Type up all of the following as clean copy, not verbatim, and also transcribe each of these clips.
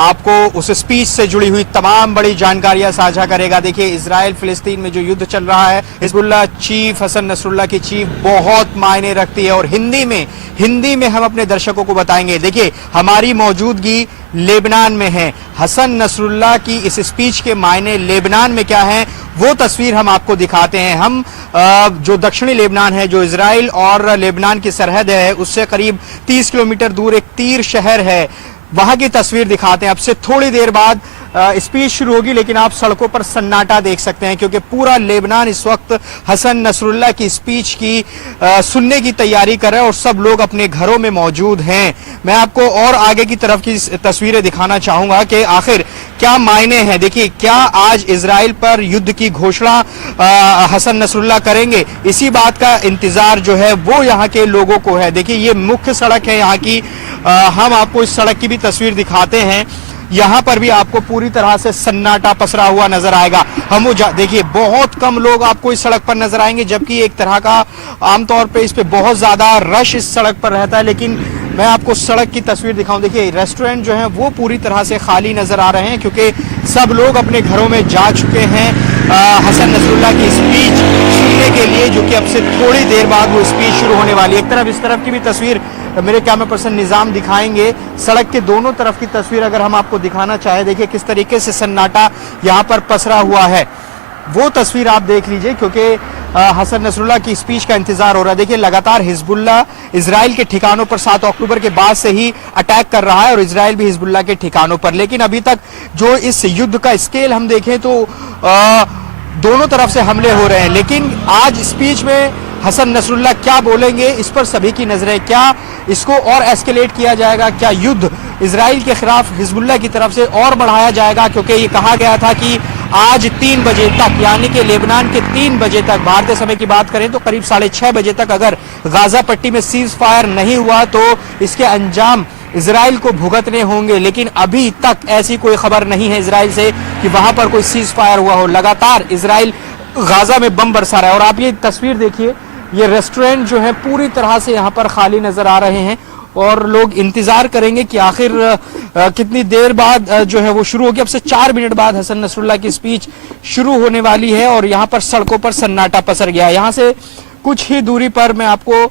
आपको उस स्पीच से जुड़ी हुई तमाम बड़ी जानकारियां साझा करेगा। देखिए, इजराइल फिलिस्तीन में जो युद्ध चल रहा है, हिजबुल्लाह चीफ हसन नसरुल्लाह की चीफ बहुत मायने रखती है और हिंदी में हम अपने दर्शकों को बताएंगे। देखिए, हमारी मौजूदगी लेबनान में है। हसन नसरुल्लाह की इस स्पीच के मायने लेबनान में क्या है, वो तस्वीर हम आपको दिखाते हैं। हम जो दक्षिणी लेबनान है, जो इजराइल और लेबनान की सरहद है, उससे करीब 30 किलोमीटर दूर एक तीर शहर है, वहां की तस्वीर दिखाते हैं। अब से थोड़ी देर बाद स्पीच शुरू होगी, लेकिन आप सड़कों पर सन्नाटा देख सकते हैं क्योंकि पूरा लेबनान इस वक्त हसन नसरुल्लाह की स्पीच की सुनने की तैयारी कर रहा है और सब लोग अपने घरों में मौजूद हैं। मैं आपको और आगे की तरफ की तस्वीरें दिखाना चाहूंगा कि आखिर क्या मायने हैं। देखिए, क्या आज इजराइल पर युद्ध की घोषणा हसन नसरुल्लाह करेंगे, इसी बात का इंतजार जो है वो यहाँ के लोगों को है। देखिए, ये मुख्य सड़क है यहाँ की। हम आपको इस सड़क की भी तस्वीर दिखाते हैं। यहां पर भी आपको पूरी तरह से सन्नाटा पसरा हुआ नजर आएगा। हम देखिए, बहुत कम लोग आपको इस सड़क पर नजर आएंगे, जबकि एक तरह का आमतौर पे इस पे बहुत ज्यादा रश इस सड़क पर रहता है। लेकिन मैं आपको सड़क की तस्वीर दिखाऊं। देखिए, रेस्टोरेंट जो है वो पूरी तरह से खाली नजर आ रहे हैं क्योंकि सब लोग अपने घरों में जा चुके हैं हसन नसरुल्लाह की स्पीच सुनने के लिए, जो कि अब से थोड़ी देर बाद वो स्पीच शुरू होने वाली है। एक तरफ इस तरफ की भी तस्वीर मेरे कैमरा पर्सन निजाम दिखाएंगे। सड़क के दोनों तरफ की तस्वीर अगर हम आपको दिखाना चाहें, देखिए किस तरीके से सन्नाटा यहाँ पर पसरा हुआ है, वो तस्वीर आप देख लीजिए क्योंकि हसन नसरुल्लाह की स्पीच का इंतजार हो रहा है। देखिए, लगातार हिजबुल्लाह इजराइल के ठिकानों पर 7 अक्टूबर के बाद से ही अटैक कर रहा है और इजराइल भी हिजबुल्लाह के ठिकानों पर, लेकिन अभी तक जो इस युद्ध का स्केल हम देखें तो दोनों तरफ से हमले हो रहे हैं। लेकिन आज स्पीच में हसन नसरुल्लाह क्या बोलेंगे, इस पर सभी की नजरें। क्या इसको और एस्केलेट किया जाएगा, क्या युद्ध इजराइल के खिलाफ हिजबुल्लाह की तरफ से और बढ़ाया जाएगा, क्योंकि ये कहा गया था कि आज 3 बजे तक, यानी कि लेबनान के 3 बजे तक, भारतीय समय की बात करें तो करीब 6:30 बजे तक अगर गाजा पट्टी में सीज फायर नहीं हुआ तो इसके अंजाम इजराइल को भुगतने होंगे। लेकिन अभी तक ऐसी कोई खबर नहीं है इजराइल से कि वहां पर कोई सीज फायर हुआ हो। लगातार इजराइल गाजा में बम बरसा रहा है और आप ये तस्वीर देखिए, ये रेस्टोरेंट जो है पूरी तरह से यहाँ पर खाली नजर आ रहे हैं और लोग इंतजार करेंगे कि आखिर कितनी देर बाद जो है वो शुरू होगी। अब से 4 मिनट बाद हसन नसरुल्लाह की स्पीच शुरू होने वाली है और यहाँ पर सड़कों पर सन्नाटा पसर गया है। यहाँ से कुछ ही दूरी पर मैं आपको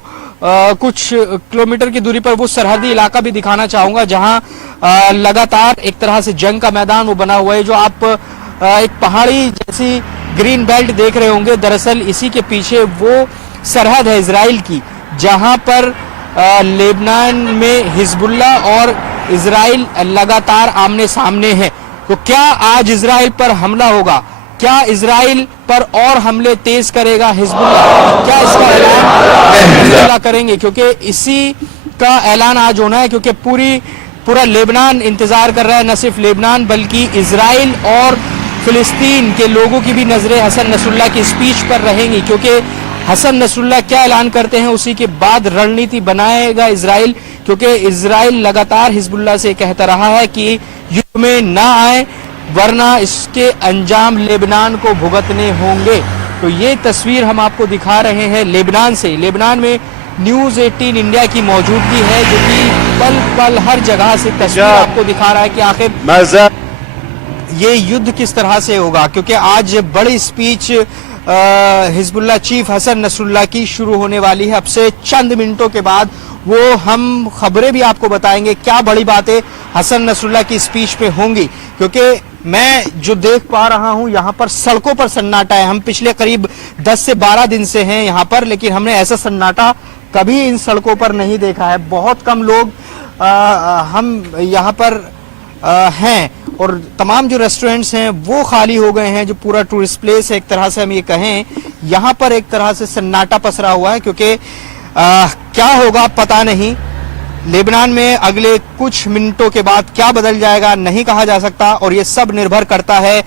कुछ किलोमीटर की दूरी पर वो सरहदी इलाका भी दिखाना चाहूंगा जहां लगातार एक तरह से जंग का मैदान वो बना हुआ है। जो आप एक पहाड़ी जैसी ग्रीन बेल्ट देख रहे होंगे, दरअसल इसी के पीछे वो सरहद है इजराइल की, जहां पर लेबनान में हिजबुल्लाह और इजराइल लगातार आमने सामने हैं। तो क्या आज इजराइल पर हमला होगा, क्या इजराइल पर और हमले तेज करेगा हिजबुल्लाह, क्या इसका ऐलान हिजबुल्लाह करेंगे, क्योंकि इसी का ऐलान आज होना है, क्योंकि पूरा लेबनान इंतजार कर रहा है। न सिर्फ लेबनान बल्कि इजराइल और फिलिस्तीन के लोगों की भी नजरें हसन नसरुल्लाह की स्पीच पर रहेंगी, क्योंकि हसन नसरुल्लाह क्या ऐलान करते हैं उसी के बाद रणनीति बनाएगा इजराइल, क्योंकि इजराइल लगातार हिजबुल्लाह से कहता रहा है कि युद्ध में ना आए वरना इसके अंजाम लेबनान को भुगतने होंगे। तो ये तस्वीर हम आपको दिखा रहे हैं लेबनान से। लेबनान में न्यूज 18 इंडिया की मौजूदगी है, जो कि पल पल हर जगह से तस्वीर आपको दिखा रहा है कि आखिर ये युद्ध किस तरह से होगा, क्योंकि आज बड़ी speech Hezbollah chief Hassan Nasrallah की शुरू होने वाली है। अब से चंद मिनटों के बाद वो हम खबरें भी आपको बताएंगे, क्या बड़ी बातें हसन नसरुल्लाह की स्पीच में होंगी, क्योंकि मैं जो देख पा रहा हूं यहाँ पर सड़कों पर सन्नाटा है। हम पिछले करीब 10 से 12 दिन से हैं यहाँ पर, लेकिन हमने ऐसा सन्नाटा कभी इन सड़कों पर नहीं देखा है। बहुत कम लोग हम यहाँ पर हैं और तमाम जो रेस्टोरेंट्स हैं वो खाली हो गए हैं। जो पूरा टूरिस्ट प्लेस है, एक तरह से हम ये कहें, यहाँ पर एक तरह से सन्नाटा पसरा हुआ है, क्योंकि क्या होगा पता नहीं। लेबनान में अगले कुछ मिनटों के बाद क्या बदल जाएगा नहीं कहा जा सकता, और ये सब निर्भर करता है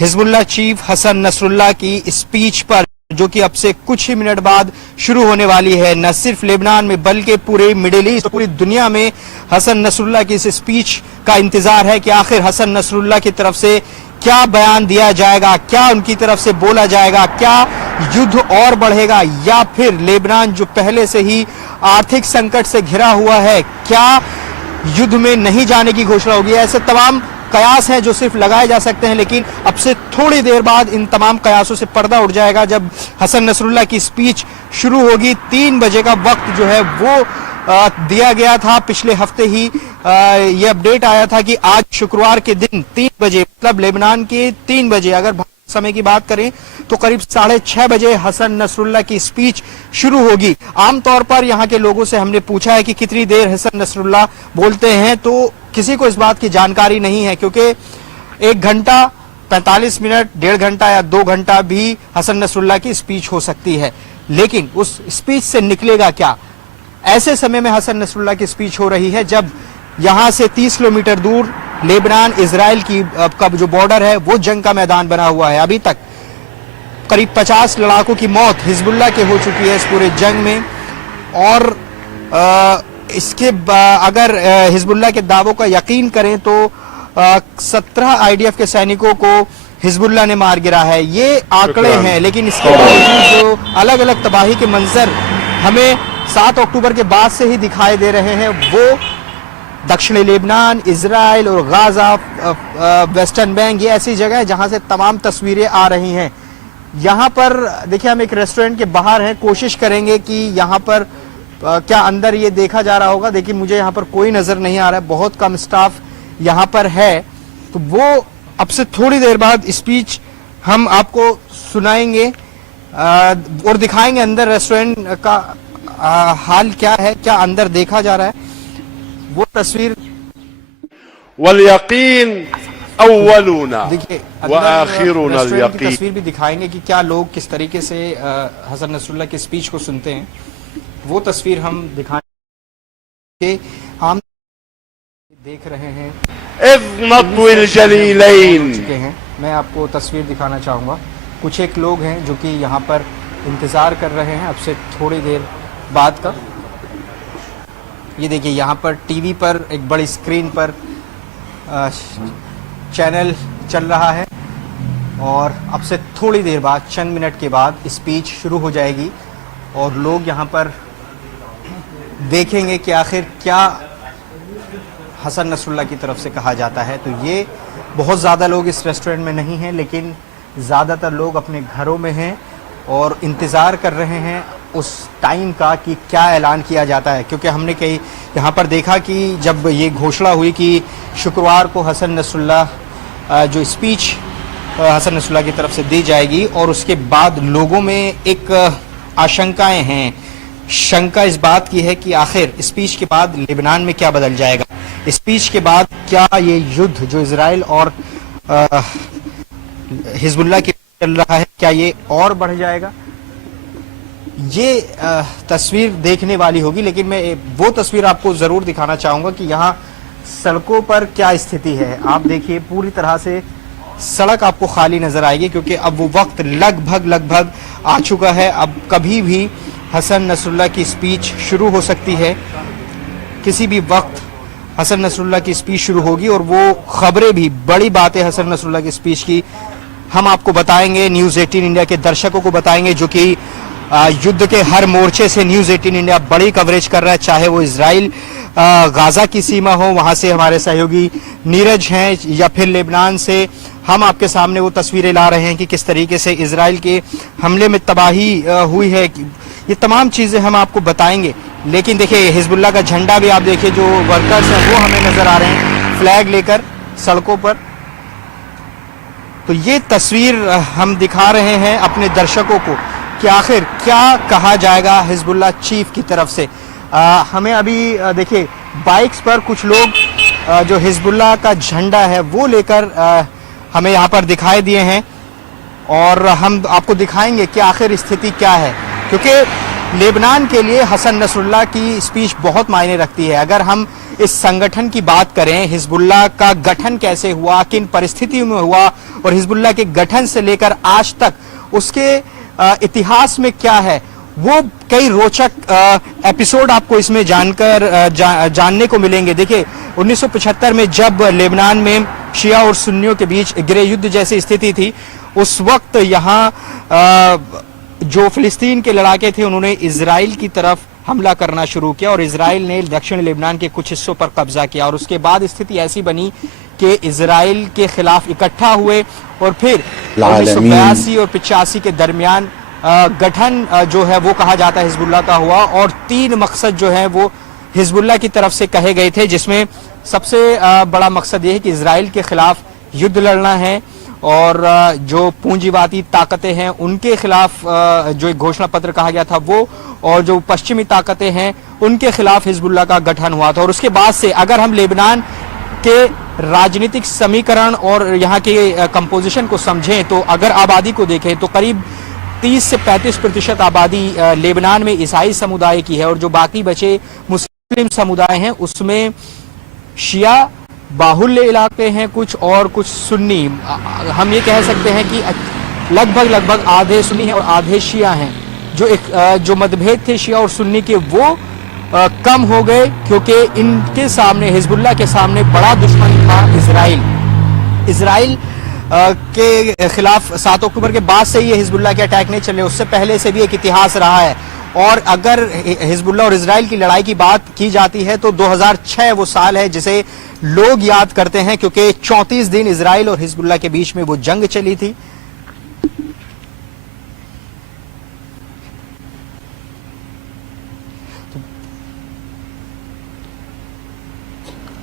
हिजबुल्लाह चीफ हसन नसरुल्लाह की स्पीच पर, जो कि अब से कुछ ही मिनट बाद शुरू होने वाली है। न सिर्फ लेबनान में बल्कि पूरे मिडिल ईस्ट, पूरी दुनिया में हसन नसरुल्लाह की इस स्पीच का इंतजार है कि आखिर हसन नसरुल्लाह की तरफ से क्या बयान दिया जाएगा, क्या उनकी तरफ से बोला जाएगा, क्या युद्ध और बढ़ेगा या फिर लेबनान जो पहले से ही आर्थिक संकट से घिरा हुआ है, क्या युद्ध में नहीं जाने की घोषणा होगी। ऐसे तमाम कयास हैं जो सिर्फ लगाए जा सकते हैं, लेकिन अब से थोड़ी देर बाद इन तमाम कयासों से पर्दा उठ जाएगा जब हसन नसरुल्लाह की स्पीच शुरू होगी। 3 बजे का वक्त जो है वो दिया गया था। पिछले हफ्ते ही ये अपडेट आया था कि आज शुक्रवार के दिन 3 बजे, मतलब लेबनान के 3 बजे, अगर समय की बात करें तो करीब 6:30 बजे हसन नसरुल्लाह की स्पीच शुरू होगी। आमतौर पर यहाँ के लोगों से हमने पूछा है कि कितनी देर हसन नसरुल्लाह बोलते हैं, तो किसी को इस बात की जानकारी नहीं है, क्योंकि 1 घंटा 45 मिनट, 1.5 घंटा या 2 घंटा भी हसन नसरुल्लाह की स्पीच हो सकती है। लेकिन उस स्पीच से निकलेगा क्या? ऐसे समय में हसन नसरुल्लाह की स्पीच हो रही है जब यहां से 30 किलोमीटर दूर लेबनान इजराइल की का जो बॉर्डर है वो जंग का मैदान बना हुआ है। अभी तक करीब 50 लड़ाकों की मौत हिजबुल्लाह के हो चुकी है इस पूरे जंग में, और इसके अगर हिजबुल्लाह के दावों का यकीन करें तो 17 आईडीएफ के सैनिकों को हिजबुल्लाह ने मार गिरा है। ये आंकड़े हैं, लेकिन इसके बावजूद जो अलग अलग तबाही के मंजर हमें 7 अक्टूबर के बाद से ही दिखाई दे रहे हैं, वो दक्षिणी लेबनान, इजराइल और गाजा, वेस्टर्न बैंक, ये ऐसी जगह है जहां से तमाम तस्वीरें आ रही हैं। यहां पर देखिए, हम एक रेस्टोरेंट के बाहर हैं, कोशिश करेंगे कि यहां पर क्या अंदर ये देखा जा रहा होगा। देखिए, मुझे यहां पर कोई नजर नहीं आ रहा है, बहुत कम स्टाफ यहां पर है। तो वो अब से थोड़ी देर बाद स्पीच हम आपको सुनाएंगे और दिखाएंगे अंदर रेस्टोरेंट का हाल क्या है, क्या अंदर देखा जा रहा है, वो तस्वीर। वल यकीन अव्वलुना देखिए, व आखिरुना अल रेस्टोरेंट की यकीन। तस्वीर भी दिखाएंगे कि क्या लोग किस तरीके से हसन नसरुल्लाह की स्पीच को सुनते हैं। वो तस्वीर हम दिखाएंगे। हम देख रहे हैं इज़ नत्विल जलीलैन। चुके हैं। मैं आपको तस्वीर दिखाना चाहूँगा। कुछ एक लोग हैं जो कि यहाँ पर इंतज़ार कर रहे हैं अब से थोड़ी देर बाद का। ये देखिए, यहाँ पर टीवी पर एक बड़ी स्क्रीन पर चैनल चल रहा है और अब से थोड़ी देर बाद, चंद मिनट के बाद स्पीच शुरू हो जाएगी और लोग यहाँ पर देखेंगे कि आखिर क्या हसन नसरुल्लाह की तरफ से कहा जाता है। तो ये बहुत ज़्यादा लोग इस रेस्टोरेंट में नहीं हैं, लेकिन ज़्यादातर लोग अपने घरों में हैं और इंतज़ार कर रहे हैं उस टाइम का कि क्या ऐलान किया जाता है। क्योंकि हमने कई यहाँ पर देखा कि जब ये घोषणा हुई कि शुक्रवार को हसन नसरुल्लाह जो स्पीच हसन नसरुल्लाह की तरफ से दी जाएगी, और उसके बाद लोगों में एक आशंकाएं हैं। शंका इस बात की है कि आखिर स्पीच के बाद लेबनान में क्या बदल जाएगा, स्पीच के बाद क्या ये युद्ध जो इजराइल और हिजबुल्लाह के चल रहा है, क्या ये और बढ़ जाएगा। ये तस्वीर देखने वाली होगी, लेकिन मैं वो तस्वीर आपको जरूर दिखाना चाहूंगा कि यहाँ सड़कों पर क्या स्थिति है। आप देखिए, पूरी तरह से सड़क आपको खाली नजर आएगी, क्योंकि अब वो वक्त लगभग आ चुका है। अब कभी भी हसन नसरुल्लाह की स्पीच शुरू हो सकती है, किसी भी वक्त हसन नसरुल्लाह की स्पीच शुरू होगी, और वो खबरें भी, बड़ी बातें हसन नसरुल्लाह की स्पीच की हम आपको बताएंगे, न्यूज़ 18 इंडिया के दर्शकों को बताएंगे, जो कि युद्ध के हर मोर्चे से न्यूज़ 18 इंडिया बड़ी कवरेज कर रहा है, चाहे वो इजराइल गाजा की सीमा हो, वहां से हमारे सहयोगी नीरज हैं, या फिर लेबनान से हम आपके सामने वो तस्वीरें ला रहे हैं कि किस तरीके से इजराइल के हमले में तबाही हुई है। ये तमाम चीज़ें हम आपको बताएंगे। लेकिन देखिए, हिजबुल्लाह का झंडा भी आप देखिए, जो वर्कर्स हैं वो हमें नजर आ रहे हैं फ्लैग लेकर सड़कों पर। तो ये तस्वीर हम दिखा रहे हैं अपने दर्शकों को कि आखिर क्या कहा जाएगा हिजबुल्लाह चीफ की तरफ से। हमें अभी देखिए, बाइक्स पर कुछ लोग जो हिजबुल्लाह का झंडा है वो लेकर हमें यहाँ पर दिखाई दिए हैं, और हम आपको दिखाएंगे कि आखिर स्थिति क्या है। क्योंकि लेबनान के लिए हसन नसरुल्लाह की स्पीच बहुत मायने रखती है। अगर हम इस संगठन की बात करें, हिजबुल्लाह का गठन कैसे हुआ, किन परिस्थितियों में हुआ, और हिजबुल्लाह के गठन से लेकर आज तक उसके इतिहास में क्या है, वो कई रोचक एपिसोड आपको इसमें जानने को मिलेंगे। देखिए 1975 में जब लेबनान में शिया और सुन्नियों के बीच गृह युद्ध जैसी स्थिति थी, उस वक्त यहाँ जो फिलिस्तीन के लड़ाके थे उन्होंने इजराइल की तरफ हमला करना शुरू किया और इजराइल ने दक्षिण लेबनान के कुछ हिस्सों पर कब्जा किया और उसके बाद स्थिति ऐसी बनी कि इजराइल के खिलाफ इकट्ठा हुए और फिर 1982 और 85 के दरमियान गठन जो है वो कहा जाता है हिजबुल्लाह का हुआ और 3 मकसद जो है वो हिजबुल्लाह की तरफ से कहे गए थे, जिसमें सबसे बड़ा मकसद ये है कि इजराइल के खिलाफ युद्ध लड़ना है और जो पूंजीवादी ताकतें हैं उनके खिलाफ जो एक घोषणा पत्र कहा गया था वो, और जो पश्चिमी ताकतें हैं उनके खिलाफ हिजबुल्लाह का गठन हुआ था। और उसके बाद से अगर हम लेबनान के राजनीतिक समीकरण और यहाँ के कंपोजिशन को समझें तो अगर आबादी को देखें तो करीब 30 से 35% आबादी लेबनान में ईसाई समुदाय की है और जो बाकी बचे मुस्लिम समुदाय हैं उसमें शिया बाहुल्य इलाके हैं कुछ और कुछ सुन्नी। हम ये कह सकते हैं कि लगभग आधे सुन्नी हैं और आधे शिया हैं। जो मतभेद थे शिया और सुन्नी के वो कम हो गए क्योंकि इनके सामने, हिजबुल्लाह के सामने बड़ा दुश्मन था इजराइल के खिलाफ 7 अक्टूबर के बाद से ये हिजबुल्लाह के अटैक नहीं चले, उससे पहले से भी एक इतिहास रहा है। और अगर हिजबुल्लाह और इजराइल की लड़ाई की बात की जाती है तो 2006 वो साल है जिसे लोग याद करते हैं क्योंकि 34 दिन इजराइल और हिजबुल्लाह के बीच में वो जंग चली थी।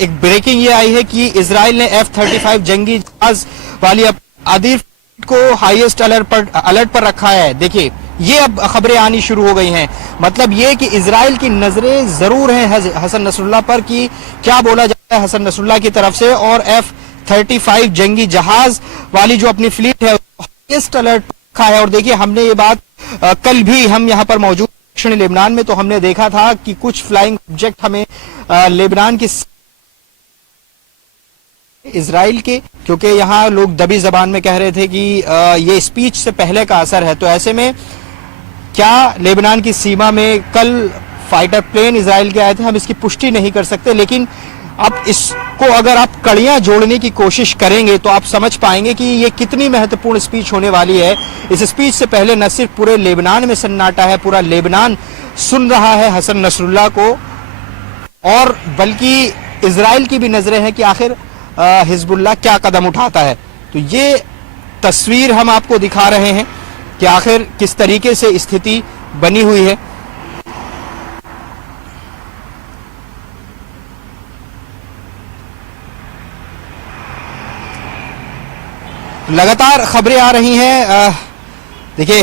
एक ब्रेकिंग ये आई है कि इजराइल ने F-35 जंगी जहाज वाली आदिल को हाईएस्ट अलर्ट पर रखा है। देखिए ये अब खबरें आनी शुरू हो गई हैं, मतलब ये कि इजराइल की नजरें जरूर हैं हसन नसरुल्लाह पर कि क्या बोला जाता है हसन नसरुल्लाह की तरफ से, और F-35 जंगी जहाज वाली जो अपनी फ्लीट है हाईएस्ट अलर्ट रखा है। और देखिए हमने ये बात कल भी हम यहाँ पर मौजूद दक्षिण लेबनान में तो हमने देखा था कि कुछ फ्लाइंग ऑब्जेक्ट हमें लेबनान की इजराइल के, क्योंकि यहाँ लोग दबी जबान में कह रहे थे कि ये स्पीच से पहले का असर है। तो ऐसे में क्या लेबनान की सीमा में कल फाइटर प्लेन इजराइल के आए थे, हम इसकी पुष्टि नहीं कर सकते, लेकिन अब इसको अगर आप कड़ियां जोड़ने की कोशिश करेंगे तो आप समझ पाएंगे कि ये कितनी महत्वपूर्ण स्पीच होने वाली है। इस स्पीच से पहले न सिर्फ पूरे लेबनान में सन्नाटा है, पूरा लेबनान सुन रहा है हसन नसरुल्लाह को, और बल्कि इजराइल की भी नजरें हैं कि आखिर हिजबुल्लाह क्या कदम उठाता है। तो ये तस्वीर हम आपको दिखा रहे हैं कि आखिर किस तरीके से स्थिति बनी हुई है। लगातार खबरें आ रही हैं, देखिए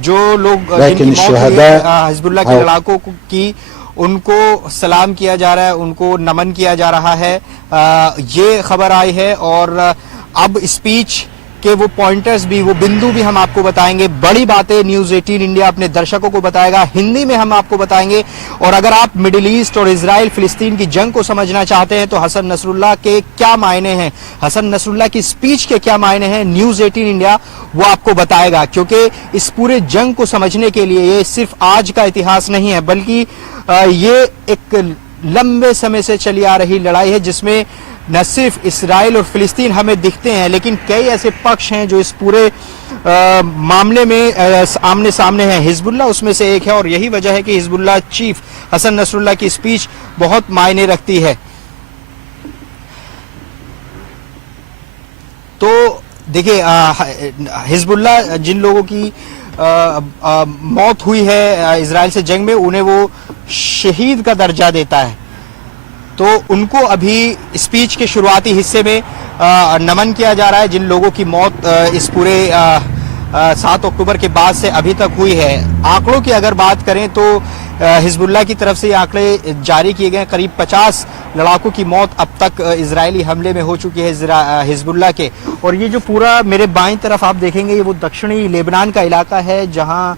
जो लोग लेकिन हिजबुल्लाह के लड़ाकों की उनको सलाम किया जा रहा है, उनको नमन किया जा रहा है, ये खबर आई है। और अब स्पीच के वो पॉइंटर्स भी, वो बिंदु भी हम आपको बताएंगे। बड़ी बातें न्यूज 18 इंडिया अपने दर्शकों को बताएगा, हिंदी में हम आपको बताएंगे। और अगर आप मिडिल ईस्ट और इजराइल फिलिस्तीन की जंग को समझना चाहते हैं तो हसन नसरुल्लाह के क्या मायने हैं, हसन नसरुल्लाह की स्पीच के क्या मायने हैं, न्यूज 18 इंडिया वो आपको बताएगा। क्योंकि इस पूरे जंग को समझने के लिए ये सिर्फ आज का इतिहास नहीं है, बल्कि ये एक लंबे समय से चली आ रही लड़ाई है जिसमें न सिर्फ इसराइल और फिलिस्तीन हमें दिखते हैं, लेकिन कई ऐसे पक्ष हैं जो इस पूरे मामले में आमने सामने हैं। हिजबुल्लाह उसमें से एक है और यही वजह है कि हिजबुल्लाह चीफ हसन नसरुल्लाह की स्पीच बहुत मायने रखती है। तो देखिए हिजबुल्लाह जिन लोगों की मौत हुई है इजराइल से जंग में, उन्हें वो शहीद का दर्जा देता है। तो उनको अभी स्पीच के शुरुआती हिस्से में नमन किया जा रहा है जिन लोगों की मौत इस पूरे 7 अक्टूबर के बाद से अभी तक हुई है। आंकड़ों की अगर बात करें तो हिजबुल्लाह की तरफ से ये आंकड़े जारी किए गए हैं। करीब 50 लड़ाकों की मौत अब तक इजरायली हमले में हो चुकी है हिजबुल्लाह के। और ये जो पूरा मेरे बाईं तरफ आप देखेंगे, ये वो दक्षिणी लेबनान का इलाका है जहां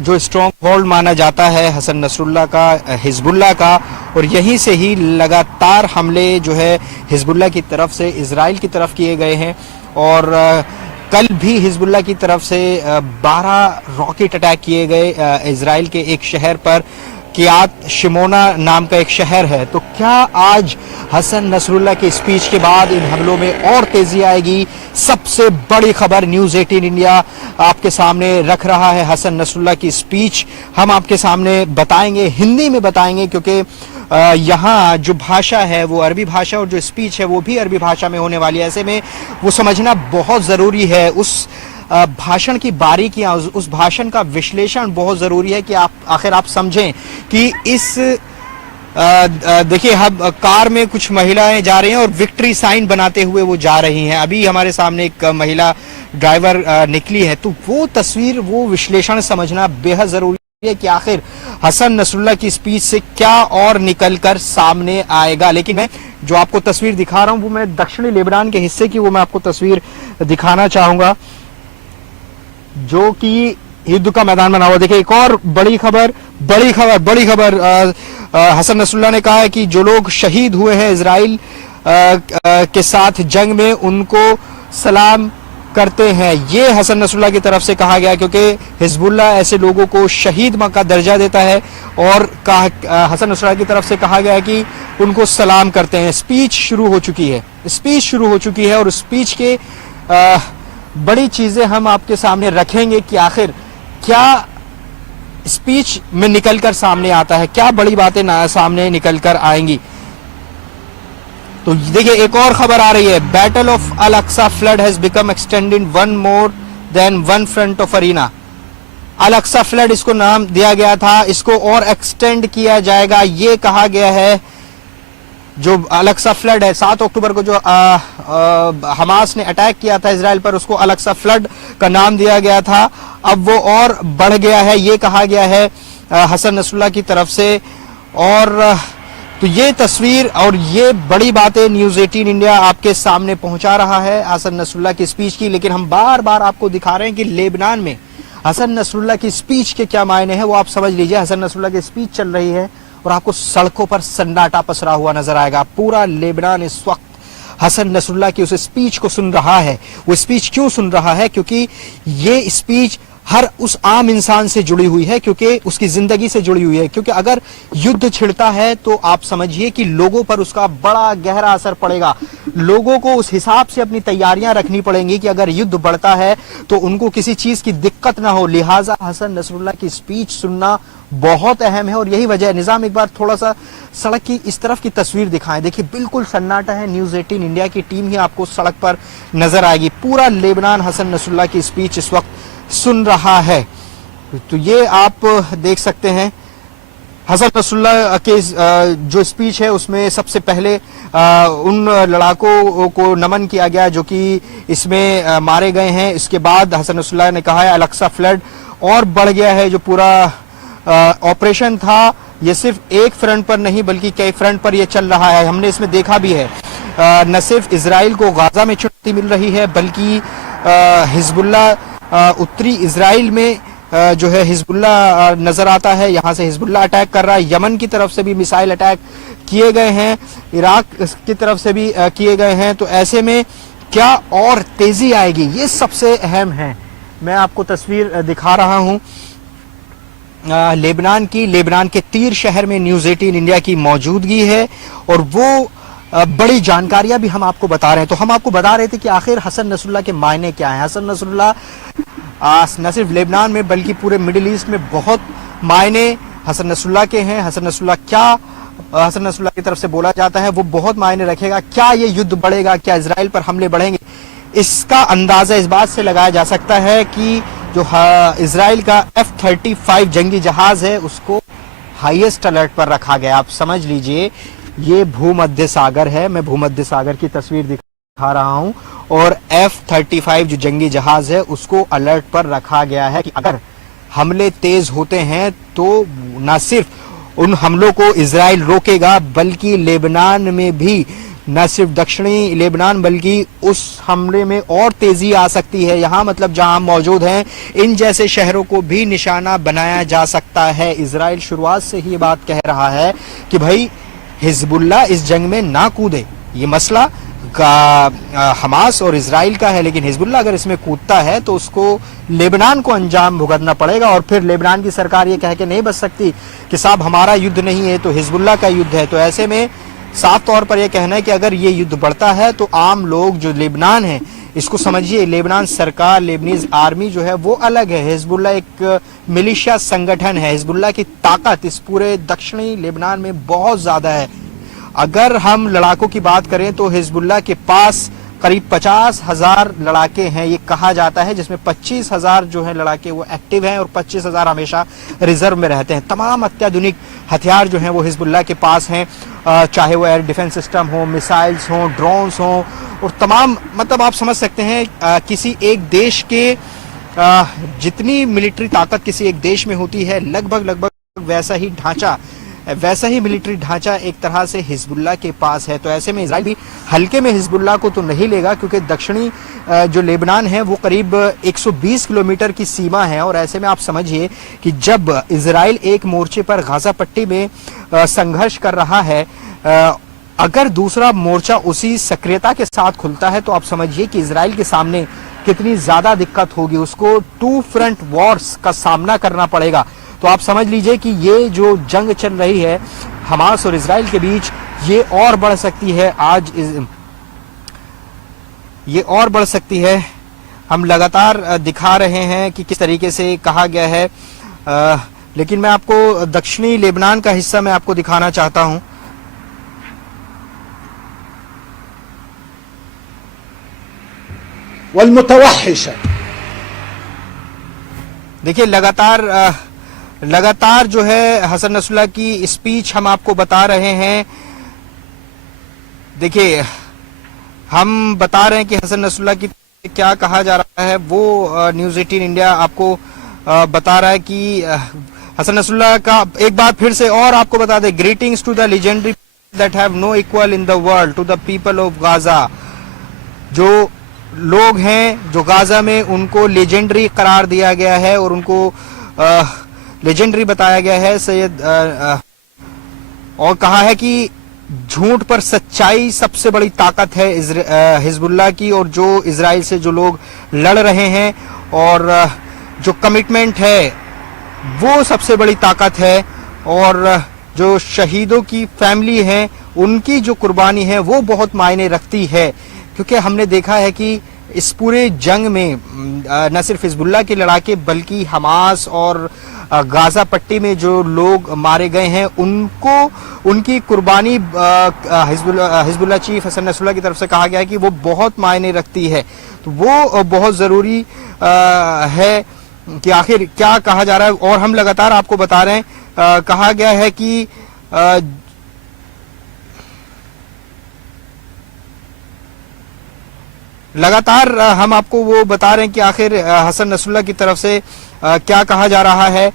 जो स्ट्रॉन्ग होल्ड माना जाता है हसन नसरुल्लाह का, हिजबुल्लाह का। और यहीं से ही लगातार हमले जो है हिजबुल्लाह की तरफ से इजराइल की तरफ किए गए हैं। और कल भी हिजबुल्लाह की तरफ से 12 रॉकेट अटैक किए गए इजराइल के एक शहर पर, कियात शिमोना नाम का एक शहर है। तो क्या आज हसन नसरुल्लाह के स्पीच के बाद इन हमलों में और तेजी आएगी? सबसे बड़ी खबर न्यूज़ 18 इंडिया आपके सामने रख रहा है। हसन नसरुल्लाह की स्पीच हम आपके सामने बताएंगे, हिंदी में बताएंगे, क्योंकि यहाँ जो भाषा है वो अरबी भाषा और जो स्पीच है वो भी अरबी भाषा में होने वाली है। ऐसे में वो समझना बहुत ज़रूरी है। उस भाषण की बारीकियां, उस भाषण का विश्लेषण बहुत ज़रूरी है कि आखिर आप समझें कि इस देखिए, हम कार में कुछ महिलाएं जा रही हैं और विक्ट्री साइन बनाते हुए वो जा रही हैं। अभी हमारे सामने एक महिला ड्राइवर निकली है, तो वो तस्वीर, वो विश्लेषण समझना बेहद ज़रूरी है कि आखिर हसन नसरुल्लाह की स्पीच से क्या और निकलकर सामने आएगा। लेकिन मैं जो आपको तस्वीर दिखा रहा हूं वो मैं दक्षिणी लेबनान के हिस्से की वो मैं आपको तस्वीर दिखाना चाहूंगा, जो कि युद्ध का मैदान बना हुआ। देखिए, एक और बड़ी खबर हसन नसरुल्लाह ने कहा है कि जो लोग शहीद हुए हैं इजराइल के साथ जंग में, उनको सलाम करते हैं। ये हसन नसरुल्लाह की तरफ से कहा गया, क्योंकि हिजबुल्लाह ऐसे लोगों को शहीद का दर्जा देता है। और हसन नसरुल्लाह की तरफ से कहा गया है कि उनको सलाम करते हैं। स्पीच शुरू हो चुकी है और स्पीच के बड़ी चीजें हम आपके सामने रखेंगे कि आखिर क्या स्पीच में निकलकर सामने आता है, क्या बड़ी बातें सामने निकलकर आएंगी। तो देखिए, एक और खबर आ रही है। Battle of Al Aqsa flood has become extended one more than one front of arena. Al Aqsa flood इसको नाम दिया गया था, इसको और एक्सटेंड किया जाएगा, ये कहा गया है। जो अल अक्सा फ्लड है, 7 अक्टूबर को जो हमास ने अटैक किया था इजराइल पर, उसको अल अक्सा फ्लड का नाम दिया गया था। अब वो और बढ़ गया है, ये कहा गया है हसन नसरुल्लाह की तरफ से। और तो ये तस्वीर और ये बड़ी बातें न्यूज़ 18 इंडिया आपके सामने पहुंचा रहा है हसन नसरुल्लाह की स्पीच की। लेकिन हम बार बार आपको दिखा रहे हैं कि लेबनान में हसन नसरुल्लाह की स्पीच के क्या मायने हैं, वो आप समझ लीजिए। हसन नसरुल्लाह की स्पीच चल रही है और आपको सड़कों पर सन्नाटा पसरा हुआ नजर आएगा। पूरा लेबनान इस वक्त हसन नसरुल्लाह की उस स्पीच को सुन रहा है। वो स्पीच क्यों सुन रहा है? क्योंकि ये स्पीच हर उस आम इंसान से जुड़ी हुई है, क्योंकि उसकी जिंदगी से जुड़ी हुई है। क्योंकि अगर युद्ध छिड़ता है तो आप समझिए कि लोगों पर उसका बड़ा गहरा असर पड़ेगा। लोगों को उस हिसाब से अपनी तैयारियां रखनी पड़ेंगी कि अगर युद्ध बढ़ता है तो उनको किसी चीज की दिक्कत ना हो। लिहाजा हसन नसरुल्लाह की स्पीच सुनना बहुत अहम है। और यही वजह है। निजाम, एक बार थोड़ा सा सड़क की इस तरफ की तस्वीर दिखाएं। देखिए, बिल्कुल सन्नाटा है। न्यूज़ 18 इंडिया की टीम ही आपको सड़क पर नजर आएगी। पूरा लेबनान हसन नसरुल्लाह की स्पीच इस वक्त सुन रहा है। तो ये आप देख सकते हैं हसन नसरुल्लाह के जो स्पीच है उसमें सबसे पहले उन लड़ाकों को नमन किया गया जो कि इसमें मारे गए हैं। इसके बाद हसन नसरुल्लाह ने कहा है अल अक्सा फ्लड और बढ़ गया है। जो पूरा ऑपरेशन था ये सिर्फ एक फ्रंट पर नहीं बल्कि कई फ्रंट पर ये चल रहा है। हमने इसमें देखा भी है, न सिर्फ इजराइल को गाजा में चुनौती मिल रही है बल्कि हिजबुल्लाह उत्तरी इजराइल में जो है हिजबुल्लाह नजर आता है। यहां से हिजबुल्लाह अटैक कर रहा है। यमन की तरफ से भी मिसाइल अटैक किए गए हैं, इराक की तरफ से भी किए गए हैं। तो ऐसे में क्या और तेजी आएगी, ये सबसे अहम है। मैं आपको तस्वीर दिखा रहा हूं लेबनान की। लेबनान के तीर शहर में न्यूज़ 18 इंडिया की मौजूदगी है और वो बड़ी जानकारियां भी हम आपको बता रहे हैं। तो हम आपको बता रहे थे कि आखिर हसन नसरुल्लाह के मायने क्या हैं। हसन नसरुल्लाह न सिर्फ लेबनान में बल्कि पूरे मिडिल ईस्ट में बहुत मायने हसन नसरुल्लाह के हैं। हसन नसरुल्लाह क्या हसन नसरुल्लाह की तरफ से बोला जाता है वो बहुत मायने रखेगा। क्या ये युद्ध बढ़ेगा, क्या इजराइल पर हमले बढ़ेंगे, इसका अंदाजा इस बात से लगाया जा सकता है कि जो इजराइल का F-35 जंगी जहाज है उसको हाईएस्ट अलर्ट पर रखा गया। आप समझ लीजिए ये भूमध्य सागर है। मैं भूमध्य सागर की तस्वीर दिखा रहा हूं और F-35 जो जंगी जहाज है उसको अलर्ट पर रखा गया है कि अगर हमले तेज होते हैं तो न सिर्फ उन हमलों को इजराइल रोकेगा बल्कि लेबनान में भी न सिर्फ दक्षिणी लेबनान बल्कि उस हमले में और तेजी आ सकती है। यहाँ मतलब जहां हम मौजूद हैं इन जैसे शहरों को भी निशाना बनाया जा सकता है। इजराइल शुरुआत से ही ये बात कह रहा है कि भाई हिजबुल्लाह इस जंग में ना कूदे। ये मसला हमास और इजराइल का है, लेकिन हिजबुल्लाह अगर इसमें कूदता है तो उसको लेबनान को अंजाम भुगतना पड़ेगा और फिर लेबनान की सरकार ये कह के नहीं बच सकती कि साहब हमारा युद्ध नहीं है तो हिजबुल्लाह का युद्ध है। तो ऐसे में साफ तौर पर यह कहना है कि अगर ये युद्ध बढ़ता है तो आम लोग जो लेबनान है इसको समझिए, लेबनान सरकार लेबनीज आर्मी जो है वो अलग है, हिजबुल्लाह एक मिलिशिया संगठन है। हिजबुल्लाह की ताकत इस पूरे दक्षिणी लेबनान में बहुत ज्यादा है। अगर हम लड़ाकों की बात करें तो हिजबुल्लाह के पास करीब 50,000 लड़ाके हैं ये कहा जाता है, जिसमें 25,000 जो है लड़ाके वो एक्टिव हैं और 25,000 हमेशा रिजर्व में रहते हैं। तमाम अत्याधुनिक हथियार जो हैं वो हिजबुल्लाह के पास हैं, चाहे वो एयर डिफेंस सिस्टम हो, मिसाइल्स हो, ड्रोन्स हो और तमाम मतलब आप समझ सकते हैं किसी एक देश के जितनी मिलिट्री ताकत किसी एक देश में होती है लगभग वैसा ही मिलिट्री ढांचा एक तरह से हिजबुल्लाह के पास है। तो ऐसे में इजराइल भी हल्के में हिजबुल्लाह को तो नहीं लेगा, क्योंकि दक्षिणी जो लेबनान है वो करीब 120 किलोमीटर की सीमा है। और ऐसे में आप समझिए कि जब इजराइल एक मोर्चे पर गाजा पट्टी में संघर्ष कर रहा है, अगर दूसरा मोर्चा उसी सक्रियता के साथ खुलता है तो आप समझिए कि इजराइल के सामने कितनी ज्यादा दिक्कत होगी। उसको टू फ्रंट वॉर्स का सामना करना पड़ेगा। तो आप समझ लीजिए कि ये जो जंग चल रही है हमास और इजराइल के बीच ये और बढ़ सकती है। ये और बढ़ सकती है। हम लगातार दिखा रहे हैं कि किस तरीके से कहा गया है, लेकिन मैं आपको दक्षिणी लेबनान का हिस्सा मैं आपको दिखाना चाहता हूं। वल्मुतवहिशा, देखिए लगातार जो है हसन नसरुल्लाह की स्पीच हम आपको बता रहे हैं। देखिए हम बता रहे हैं कि हसन नसरुल्लाह की क्या कहा जा रहा है, वो न्यूज़ 18 इंडिया आपको बता रहा है कि हसन नसरुल्लाह का एक बार फिर से और आपको बता दें, greetings to the legendary that have no equal in the world, to the people of Gaza. जो लोग हैं जो गाजा में उनको लेजेंडरी करार दिया गया है और उनको लेजेंडरी बताया गया है सैयद, और कहा है कि झूठ पर सच्चाई सबसे बड़ी ताकत है हिजबुल्लाह की, और जो इजराइल से जो लोग लड़ रहे हैं और जो कमिटमेंट है वो सबसे बड़ी ताकत है, और जो शहीदों की फैमिली है उनकी जो कुर्बानी है वो बहुत मायने रखती है। क्योंकि हमने देखा है कि इस पूरे जंग में न सिर्फ हिजबुल्लाह के लड़ाके बल्कि हमास और गाजा पट्टी में जो लोग मारे गए हैं उनकी कुर्बानी हिजबुल्लाह चीफ हसन नसरुल्लाह की तरफ से कहा गया है कि वो बहुत मायने रखती है। तो वो बहुत जरूरी है कि आखिर क्या कहा जा रहा है। और हम लगातार आपको बता रहे हैं, कहा गया है कि लगातार हम आपको वो बता रहे हैं कि आखिर हसन नसरुल्लाह की तरफ से क्या कहा जा रहा है।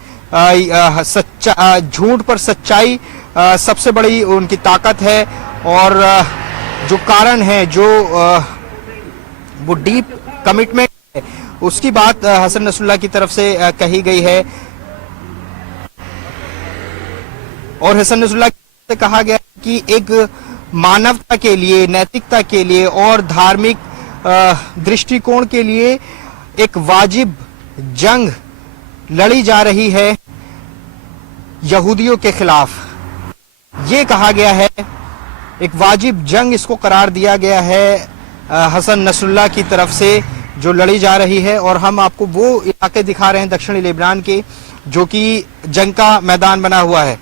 झूठ पर सच्चाई सबसे बड़ी उनकी ताकत है, और जो कारण है जो वो डीप कमिटमेंट है उसकी बात हसन नसरुल्लाह की तरफ से कही गई है। और हसन नसरुल्लाह से कहा गया कि एक मानवता के लिए, नैतिकता के लिए और धार्मिक दृष्टिकोण के लिए एक वाजिब जंग लड़ी जा रही है यहूदियों के खिलाफ। ये कहा गया है, एक वाजिब जंग इसको करार दिया गया है हसन नसरुल्लाह की तरफ से जो लड़ी जा रही है। और हम आपको वो इलाके दिखा रहे हैं दक्षिणी लेबनान के जो कि जंग का मैदान बना हुआ है।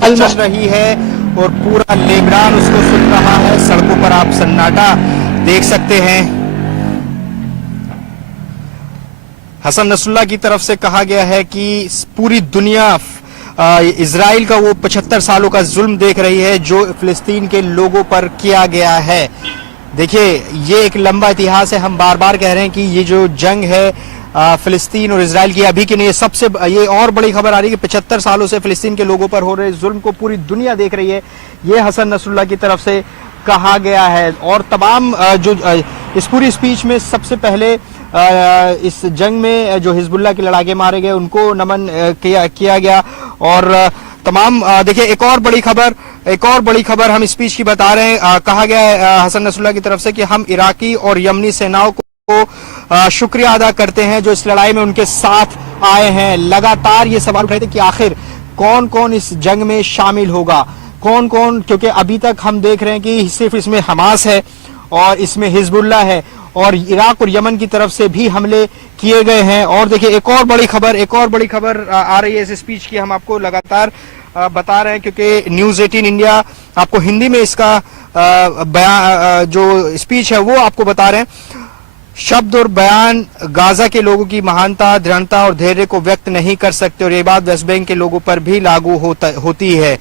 चल रही है और पूरा लेबनान उसको सुन रहा है। सड़कों पर आप सन्नाटा देख सकते हैं। हसन नसरुल्लाह की तरफ से कहा गया है कि पूरी दुनिया इजराइल का वो 75 सालों का जुल्म देख रही है जो फिलिस्तीन के लोगों पर किया गया है। देखिए, ये एक लंबा इतिहास है। हम बार बार कह रहे हैं कि ये जो जंग है फिलिस्तीन और इजराइल की अभी की नहीं, सबसे ये और बड़ी खबर आ रही है कि 75 सालों से फिलिस्तीन के लोगों पर हो रहे जुल्म को पूरी दुनिया देख रही है। ये हसन नसरुल्लाह की तरफ से कहा गया है। और तमाम जो इस पूरी स्पीच में सबसे पहले इस जंग में जो हिजबुल्लाह के लड़ाके मारे गए उनको नमन किया गया। और तमाम देखिए, एक और बड़ी खबर हम स्पीच की बता रहे हैं। कहा गया है हसन नसरुल्लाह की तरफ से कि हम इराकी और यमनी सेनाओं को शुक्रिया अदा करते हैं जो इस लड़ाई में उनके साथ आए हैं। लगातार ये सवाल उठ रहे थे कि आखिर कौन कौन इस जंग में शामिल होगा, कौन कौन, क्योंकि अभी तक हम देख रहे हैं कि सिर्फ इसमें हमास है और इसमें हिजबुल्लाह है और इराक और यमन की तरफ से भी हमले किए गए हैं। और देखिए, एक और बड़ी खबर आ रही है इस स्पीच की, हम आपको लगातार बता रहे हैं क्योंकि न्यूज 18 इंडिया आपको हिंदी में इसका बयान जो स्पीच है वो आपको बता रहे हैं। शब्द और बयान गाजा के लोगों की महानता, दृढ़ता और धैर्य को व्यक्त नहीं कर सकते और ये बात वेस्ट बैंक के लोगों पर भी लागू होती है।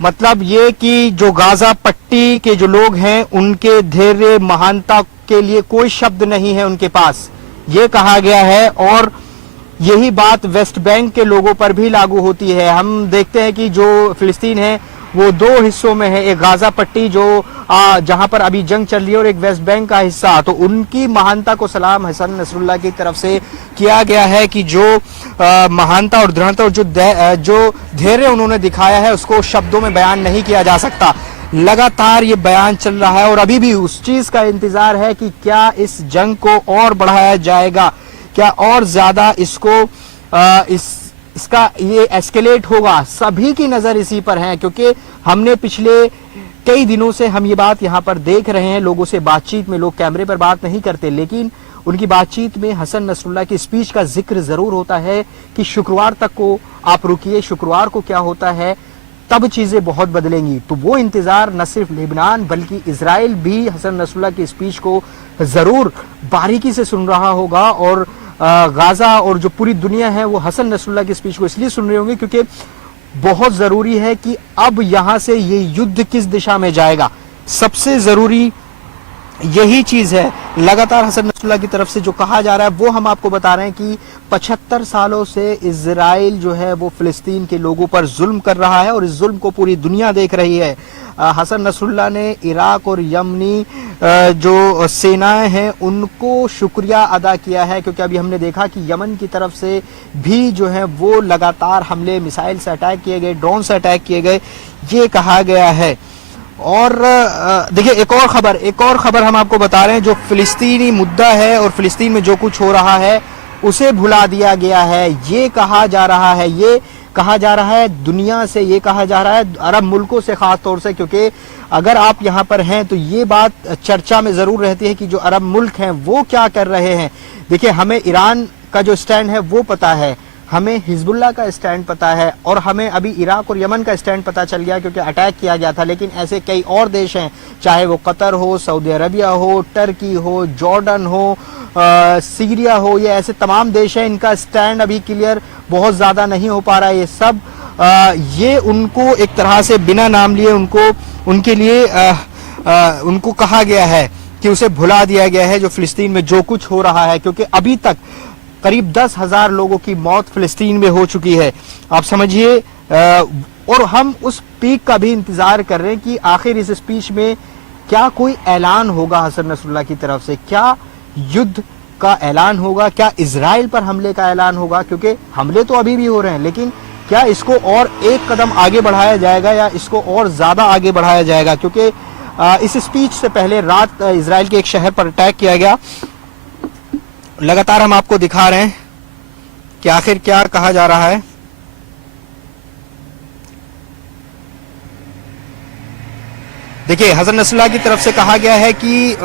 मतलब ये कि जो गाजा पट्टी के जो लोग हैं उनके धैर्य महानता के लिए कोई शब्द नहीं है उनके पास, ये कहा गया है। और यही बात वेस्ट बैंक के लोगों पर भी लागू होती है। हम देखते हैं कि जो फिलिस्तीन है वो दो हिस्सों में है, एक गाजा पट्टी जो जहां पर अभी जंग चल रही है और एक वेस्ट बैंक का हिस्सा। तो उनकी महानता को सलाम हसन नसरुल्लाह की तरफ से किया गया है कि जो महानता और दृढ़ता और जो धैर्य उन्होंने दिखाया है उसको शब्दों में बयान नहीं किया जा सकता। लगातार ये बयान चल रहा है और अभी भी उस चीज का इंतजार है कि क्या इस जंग को और बढ़ाया जाएगा, क्या और ज्यादा इसको इसका ये एस्केलेट होगा। सभी की नजर इसी पर है क्योंकि हमने पिछले कई दिनों से हम ये बात यहाँ पर देख रहे हैं। लोगों से बातचीत में, लोग कैमरे पर बात नहीं करते लेकिन उनकी बातचीत में हसन नसरुल्लाह की स्पीच का जिक्र जरूर होता है कि शुक्रवार तक को आप रुकिए, शुक्रवार को क्या होता है तब चीजें बहुत बदलेंगी। तो वो इंतजार न सिर्फ लेबनान बल्कि इजराइल भी हसन नसरुल्लाह की स्पीच को जरूर बारीकी से सुन रहा होगा। और गाजा और जो पूरी दुनिया है वो हसन नसरुल्लाह की स्पीच को इसलिए सुन रहे होंगे क्योंकि बहुत जरूरी है कि अब यहां से ये युद्ध किस दिशा में जाएगा। सबसे जरूरी यही चीज है। लगातार हसन नसरुल्लाह की तरफ से जो कहा जा रहा है वो हम आपको बता रहे हैं कि 75 सालों से इजराइल जो है वो फिलिस्तीन के लोगों पर जुल्म कर रहा है और इस जुल्म को पूरी दुनिया देख रही है। हसन नसरुल्लाह ने इराक और यमनी जो सेनाएं हैं उनको शुक्रिया अदा किया है क्योंकि अभी हमने देखा कि यमन की तरफ से भी जो है वो लगातार हमले, मिसाइल से अटैक किए गए, ड्रोन से अटैक किए गए, ये कहा गया है। और देखिए, एक और खबर हम आपको बता रहे हैं। जो फिलिस्तीनी मुद्दा है और फिलिस्तीन में जो कुछ हो रहा है उसे भुला दिया गया है, ये कहा जा रहा है दुनिया से, ये कहा जा रहा है अरब मुल्कों से खास तौर से, क्योंकि अगर आप यहाँ पर हैं तो ये बात चर्चा में जरूर रहती है कि जो अरब मुल्क हैं वो क्या कर रहे हैं। देखिए, हमें ईरान का जो स्टैंड है वो पता है, हमें हिजबुल्लाह का स्टैंड पता है और हमें अभी इराक और यमन का स्टैंड पता चल गया क्योंकि अटैक किया गया था। लेकिन ऐसे कई और देश हैं, चाहे वो कतर हो, सऊदी अरबिया हो, टर्की हो, जॉर्डन हो, सीरिया हो, ये ऐसे तमाम देश हैं, इनका स्टैंड अभी क्लियर बहुत ज्यादा नहीं हो पा रहा है। ये सब ये उनको एक तरह से बिना नाम लिए उनके लिए उनको कहा गया है कि उसे भुला दिया गया है जो फिलिस्तीन में जो कुछ हो रहा है, क्योंकि अभी तक करीब 10,000 लोगों की मौत फिलिस्तीन में हो चुकी है, आप समझिए। और हम उस पीक का भी इंतजार कर रहे हैं कि आखिर इस स्पीच में क्या कोई ऐलान होगा हसन नसरुल्लाह की तरफ से, क्या युद्ध का ऐलान होगा, क्या इजराइल पर हमले का ऐलान होगा, क्योंकि हमले तो अभी भी हो रहे हैं, लेकिन क्या इसको और एक कदम आगे बढ़ाया जाएगा या इसको और ज्यादा आगे बढ़ाया जाएगा। क्योंकि इस स्पीच से पहले रात इजराइल के एक शहर पर अटैक किया गया। लगातार हम आपको दिखा रहे हैं कि आखिर क्या कहा जा रहा है। देखिए हसन नसरुल्लाह की तरफ से कहा गया है कि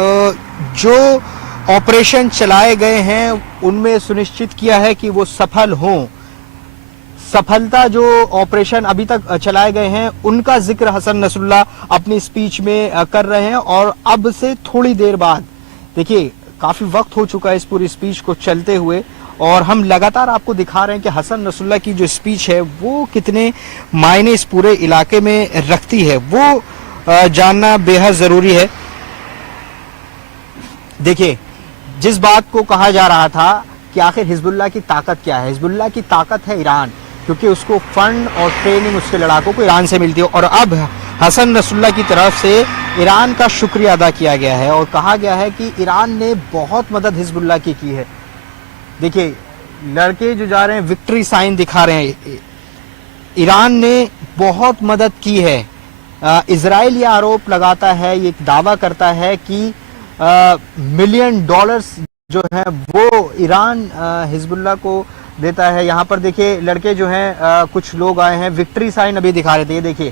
जो ऑपरेशन चलाए गए हैं उनमें सुनिश्चित किया है कि वो सफल हों। सफलता जो ऑपरेशन अभी तक चलाए गए हैं उनका जिक्र हसन नसरुल्लाह अपनी स्पीच में कर रहे हैं। और अब से थोड़ी देर बाद, देखिए काफी वक्त हो चुका है इस पूरी स्पीच को चलते हुए और हम लगातार आपको दिखा रहे हैं कि हसन नसरुल्लाह की जो स्पीच है वो कितने मायने इस पूरे इलाके में रखती है, वो जानना बेहद जरूरी है। देखिए जिस बात को कहा जा रहा था कि आखिर हिजबुल्लाह की ताकत क्या है, हिजबुल्लाह की ताकत है ईरान, क्योंकि उसको फंड और ट्रेनिंग उसके लड़ाकों को ईरान से मिलती है। और अब हसन नसरुल्लाह की तरफ से ईरान का शुक्रिया अदा किया गया है और कहा गया है कि ईरान ने बहुत मदद हिजबुल्लाह की है। देखिए लड़के जो जा रहे हैं विक्ट्री साइन दिखा रहे हैं, ईरान ने बहुत मदद की है। इजराइल ये आरोप लगाता है, ये दावा करता है कि $मिलियन जो है वो ईरान हिजबुल्लाह को देता है। यहाँ पर देखिए लड़के जो हैं कुछ लोग आए हैं, विक्ट्री साइन अभी दिखा रहे थे।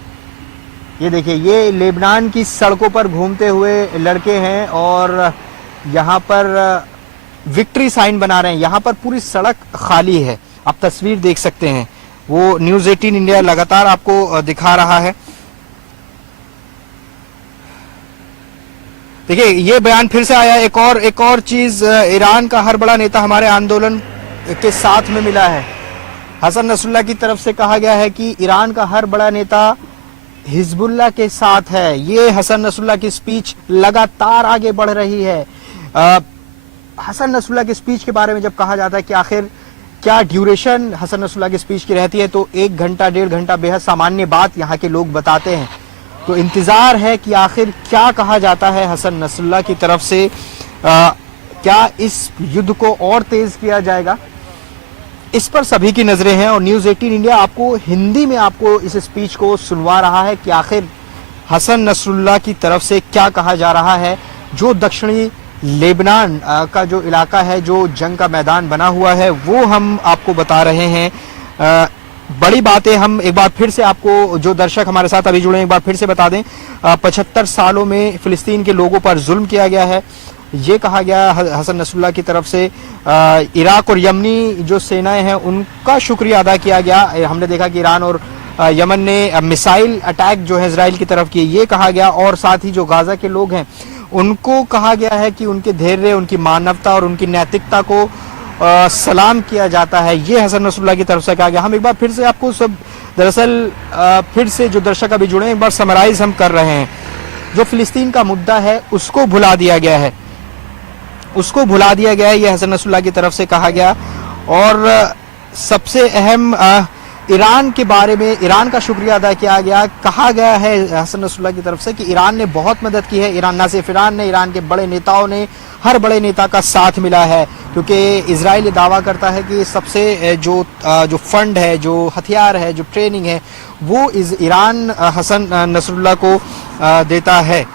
ये देखिए ये लेबनान की सड़कों पर घूमते हुए लड़के हैं और यहाँ पर विक्ट्री साइन बना रहे हैं। यहाँ पर पूरी सड़क खाली है, आप तस्वीर देख सकते हैं, वो न्यूज़ 18 इंडिया लगातार आपको दिखा रहा है। देखिए ये बयान फिर से आया, एक और चीज, ईरान का हर बड़ा नेता हमारे आंदोलन के साथ में मिला है। हसन नसरुल्लाह की तरफ से कहा गया है कि ईरान का हर बड़ा नेता हिजबुल्लाह के साथ है। ये हसन नसरुल्लाह की स्पीच लगातार आगे बढ़ रही है। हसन नसरुल्लाह की स्पीच के बारे में जब कहा जाता है कि आखिर क्या ड्यूरेशन हसन नसरुल्लाह की स्पीच की रहती है, तो 1 घंटा 1.5 घंटा बेहद सामान्य बात यहाँ के लोग बताते हैं। तो इंतजार है कि आखिर क्या कहा जाता है हसन नसरुल्लाह की तरफ से। क्या इस युद्ध को और तेज किया जाएगा, इस पर सभी की नजरें हैं। और न्यूज़ 18 इंडिया आपको हिंदी में आपको इस स्पीच को सुनवा रहा है कि आखिर हसन नसरुल्लाह की तरफ से क्या कहा जा रहा है। जो दक्षिणी लेबनान का जो इलाका है, जो जंग का मैदान बना हुआ है, वो हम आपको बता रहे हैं। बड़ी बातें हम एक बार फिर से आपको, जो दर्शक हमारे साथ अभी जुड़े हैं, एक बार फिर से बता दें। 75 सालों में फिलिस्तीन के लोगों पर जुल्म किया गया है, ये कहा गया हसन नसरुल्लाह की तरफ से। इराक और यमनी जो सेनाएं हैं उनका शुक्रिया अदा किया गया। हमने देखा कि ईरान और यमन ने मिसाइल अटैक जो है इजराइल की तरफ किए, ये कहा गया। और साथ ही जो गाजा के लोग हैं उनको कहा गया है कि उनके धैर्य, उनकी मानवता और उनकी नैतिकता को सलाम किया जाता है। ये हसन नसरुल्लाह की तरफ से कहा गया। हम एक बार फिर से आपको सब, दरअसल फिर से जो दर्शक अभी जुड़े हैं, एक बार समराइज हम कर रहे हैं। जो फिलिस्तीन का मुद्दा है उसको भुला दिया गया है, उसको भुला दिया गया है, ये हसन नसरुल्लाह की तरफ से कहा गया। और सबसे अहम ईरान के बारे में, ईरान का शुक्रिया अदा किया गया। कहा गया है हसन नसरुल्लाह की तरफ से कि ईरान ने बहुत मदद की है। ईरान, ना सिर्फ ईरान ने, ईरान के बड़े नेताओं ने, हर बड़े नेता का साथ मिला है, क्योंकि इजराइल दावा करता है कि सबसे जो फंड है, जो हथियार है, जो ट्रेनिंग है, वो ईरान हसन नसरुल्लाह को देता है।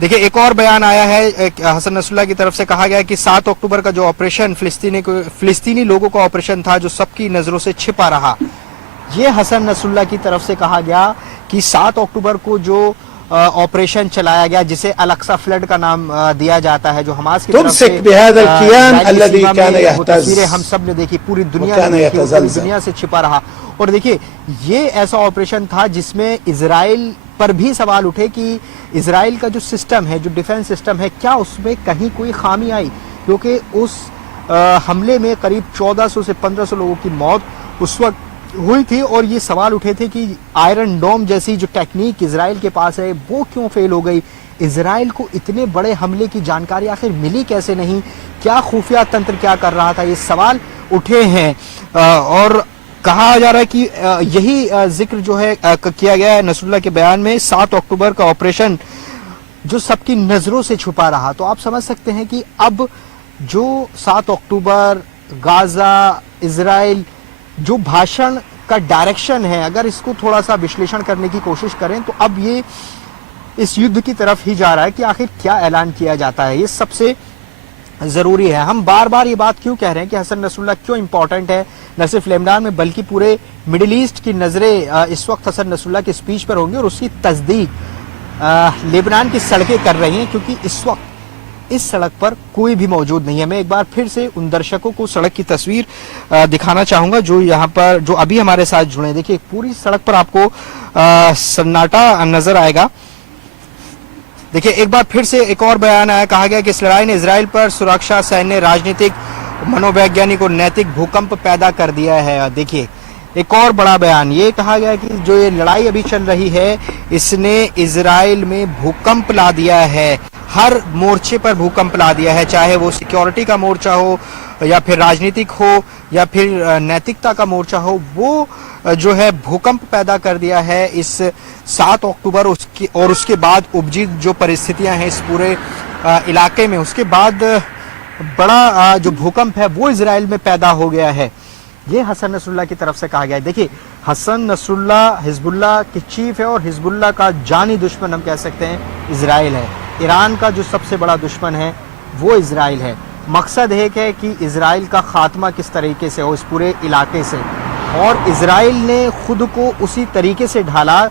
देखिए एक और बयान आया है हसन नसरुल्लाह की तरफ से, कहा गया कि 7 अक्टूबर का जो ऑपरेशन फिलिस्तीनी लोगों का ऑपरेशन था, जो सबकी नजरों से छिपा रहा, ये हसन नसरुल्लाह की तरफ से कहा गया कि 7 अक्टूबर को जो ऑपरेशन चलाया गया, जिसे अल-अक्सा फ्लड का नाम दिया जाता है, जो हमास की तरफ से तस्वीरें हम सब ने देखी, पूरी दुनिया ने देखी, पूरी दुनिया से छिपा रहा। और देखिए ये ऐसा ऑपरेशन था जिसमें इजराइल पर भी सवाल उठे कि इजराइल का जो सिस्टम है, जो डिफेंस सिस्टम है, क्या उसमें कहीं कोई खामी आई, क्योंकि उस हमले में करीब 1400 से 1500 लोगों की मौत उस वक्त हुई थी। और ये सवाल उठे थे कि आयरन डोम जैसी जो टेक्निक इजराइल के पास है वो क्यों फेल हो गई, इजराइल को इतने बड़े हमले की जानकारी आखिर मिली कैसे नहीं, क्या खुफिया तंत्र क्या कर रहा था, ये सवाल उठे हैं। और कहा जा रहा है कि यही जिक्र जो है किया गया है नसरुल्लाह के बयान में, 7 अक्टूबर का ऑपरेशन जो सबकी नजरों से छुपा रहा। तो आप समझ सकते हैं कि अब जो 7 अक्टूबर, गाजा, इजराइल, जो भाषण का डायरेक्शन है, अगर इसको थोड़ा सा विश्लेषण करने की कोशिश करें तो अब ये इस युद्ध की तरफ ही जा रहा है कि आखिर क्या ऐलान किया जाता है। ये सबसे जरूरी है। हम बार बार ये बात क्यों कह रहे हैं कि हसन नसरुल्लाह क्यों इंपॉर्टेंट है, न सिर्फ लेबनान में बल्कि पूरे मिडिल ईस्ट की नजरें इस वक्त हसन नसरुल्लाह की स्पीच पर होंगी और उसकी तस्दीक लेबनान की सड़कें कर रही हैं, क्योंकि इस वक्त इस सड़क पर कोई भी मौजूद नहीं है। मैं एक बार फिर से उन दर्शकों को सड़क की तस्वीर दिखाना चाहूंगा जो यहाँ पर जो अभी हमारे साथ जुड़े हैं। देखिए पूरी सड़क पर आपको सन्नाटा नजर आएगा। देखिए एक बार फिर से एक और बयान आया, कहा गया कि इस लड़ाई ने इजराइल पर सुरक्षा, सैन्य, राजनीतिक, मनोवैज्ञानिक और नैतिक भूकंप पैदा कर दिया है। देखिए एक और बड़ा बयान, ये कहा गया कि जो ये लड़ाई अभी चल रही है इसने इजराइल में भूकंप ला दिया है, हर मोर्चे पर भूकंप ला दिया है, चाहे वो सिक्योरिटी का मोर्चा हो या फिर राजनीतिक हो या फिर नैतिकता का मोर्चा हो, वो जो है भूकंप पैदा कर दिया है इस 7 अक्टूबर उसके बाद उपजी जो परिस्थितियां हैं इस पूरे इलाके में, उसके बाद बड़ा जो भूकंप है वो इजराइल में पैदा हो गया है। ये हसन नसरुल्लाह की तरफ से कहा गया है। देखिए हसन नसरुल्लाह हिजबुल्लाह की चीफ है और हिजबुल्लाह का जानी दुश्मन हम कह सकते हैं इजराइल है। ईरान का जो सबसे बड़ा दुश्मन है वो इजराइल है। मकसद है कि इजराइल का खात्मा किस तरीके से हो इस पूरे इलाके से, और इजराइल ने खुद को उसी तरीके से ढाला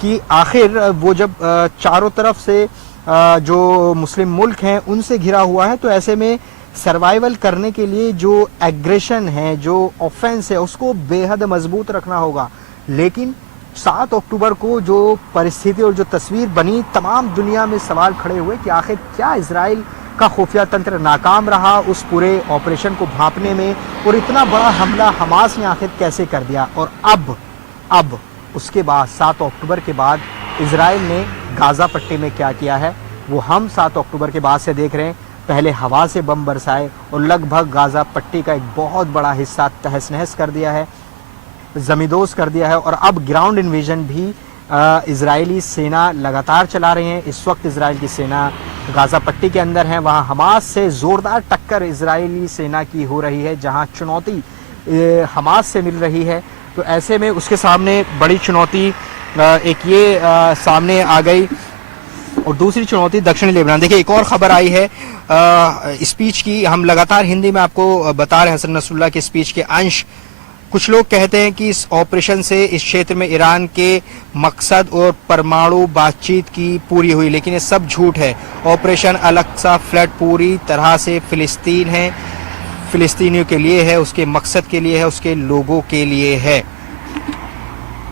कि आखिर वो जब चारों तरफ से जो मुस्लिम मुल्क हैं उनसे घिरा हुआ है, तो ऐसे में सर्वाइवल करने के लिए जो एग्रेशन है, जो ऑफेंस है, उसको बेहद मजबूत रखना होगा। लेकिन 7 अक्टूबर को जो परिस्थिति और जो तस्वीर बनी, तमाम दुनिया में सवाल खड़े हुए कि आखिर क्या इजराइल का खुफिया तंत्र नाकाम रहा उस पूरे ऑपरेशन को भांपने में, और इतना बड़ा हमला हमास ने आखिर कैसे कर दिया। और अब उसके बाद 7 अक्टूबर के बाद इजराइल ने गाजा पट्टी में क्या किया है वो हम 7 अक्टूबर के बाद से देख रहे हैं। पहले हवा से बम बरसाए और लगभग गाजा पट्टी का एक बहुत बड़ा हिस्सा तहस नहस कर दिया है, जमींदोज कर दिया है, और अब ग्राउंड इन्वेजन भी इजरायली सेना लगातार चला रही है। इस वक्त इजराइल की सेना गाजा पट्टी के अंदर है, वहाँ हमास से जोरदार टक्कर इजरायली सेना की हो रही है, जहाँ चुनौती हमास से मिल रही है। तो ऐसे में उसके सामने बड़ी चुनौती एक ये सामने आ गई, और दूसरी चुनौती दक्षिणी लेबनान। देखिए एक और खबर आई है स्पीच की, हम लगातार हिंदी में आपको बता रहे हैं हसन नसरुल्लाह की स्पीच के अंश। कुछ लोग कहते हैं कि इस ऑपरेशन से इस क्षेत्र में ईरान के मकसद और परमाणु बातचीत की पूरी हुई, लेकिन ये सब झूठ है। ऑपरेशन अल-अक्सा फ्लड पूरी तरह से फिलिस्तीन है, फिलिस्तीनियों के लिए है, उसके मकसद के लिए है, उसके लोगों के लिए है।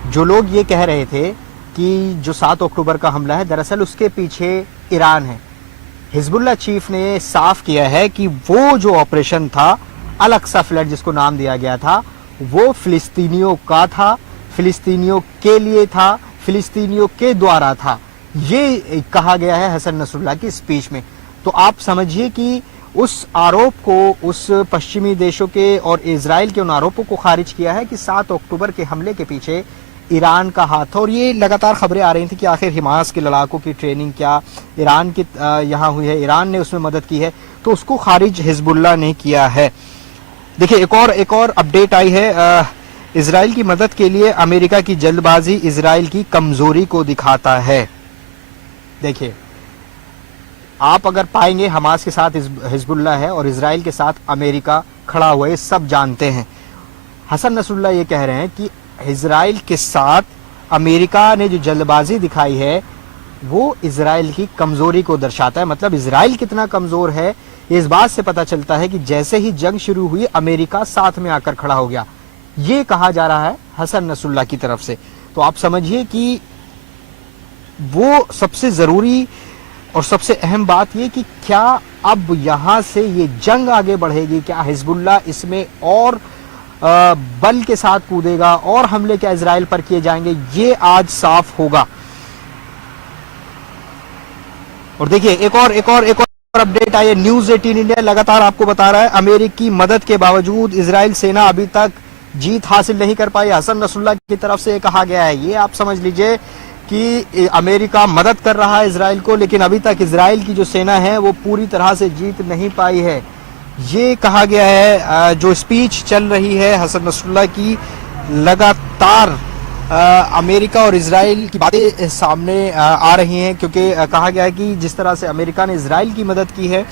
जो लोग ये कह रहे थे कि जो 7 अक्टूबर का हमला है दरअसल उसके पीछे ईरान है, हिजबुल्लाह चीफ ने साफ किया है कि वो जो ऑपरेशन था अल-अक्सा फ्लड जिसको नाम दिया गया था वो फिलिस्तीनियों का था, फिलिस्तीनियों के लिए था, फिलिस्तीनियों के द्वारा था, ये कहा गया है हसन नसरुल्लाह की स्पीच में। तो आप समझिए कि उस आरोप को, उस पश्चिमी देशों के और इजराइल के उन आरोपों को खारिज किया है कि 7 अक्टूबर के हमले के पीछे ईरान का हाथ था। और ये लगातार खबरें आ रही थी कि आखिर हमास के लड़ाकों की ट्रेनिंग क्या ईरान की यहाँ हुई है, ईरान ने उसमें मदद की है, तो उसको खारिज हिजबुल्लाह ने किया है। देखिए एक और अपडेट आई है, इजराइल की मदद के लिए अमेरिका की जल्दबाजी इजराइल की कमजोरी को दिखाता है। देखिए आप अगर पाएंगे हमास के साथ हिजबुल्लाह है और इजराइल के साथ अमेरिका खड़ा हुआ है, सब जानते हैं। हसन नसरुल्लाह ये कह रहे हैं कि इजराइल के साथ अमेरिका ने जो जल्दबाजी दिखाई है वो इजराइल की कमजोरी को दर्शाता है। मतलब इजराइल कितना कमजोर है ये इस बात से पता चलता है कि जैसे ही जंग शुरू हुई अमेरिका साथ में आकर खड़ा हो गया, ये कहा जा रहा है हसन नसरुल्लाह की तरफ से। तो आप समझिए कि वो सबसे जरूरी और सबसे अहम बात ये कि क्या अब यहां से ये जंग आगे बढ़ेगी, क्या हिजबुल्लाह इसमें और बल के साथ कूदेगा और हमले क्या इजराइल पर किए जाएंगे, ये आज साफ होगा। और देखिए एक और अपडेट आई है, न्यूज 18 इंडिया लगातार आपको बता रहा है अमेरिकी मदद के बावजूद इजराइल सेना अभी तक जीत हासिल नहीं कर पाई। हसन नसरुल्लाह की तरफ से कहा गया है, ये आप समझ लीजिए कि अमेरिका मदद कर रहा है इजराइल को, लेकिन अभी तक इजराइल की जो सेना है वो पूरी तरह से जीत नहीं पाई है, ये कहा गया है। जो स्पीच चल रही है हसन नसरुल्लाह की, लगातार अमेरिका और इजराइल की बातें सामने आ रही हैं, क्योंकि कहा गया है कि जिस तरह से अमेरिका ने इजराइल की मदद की है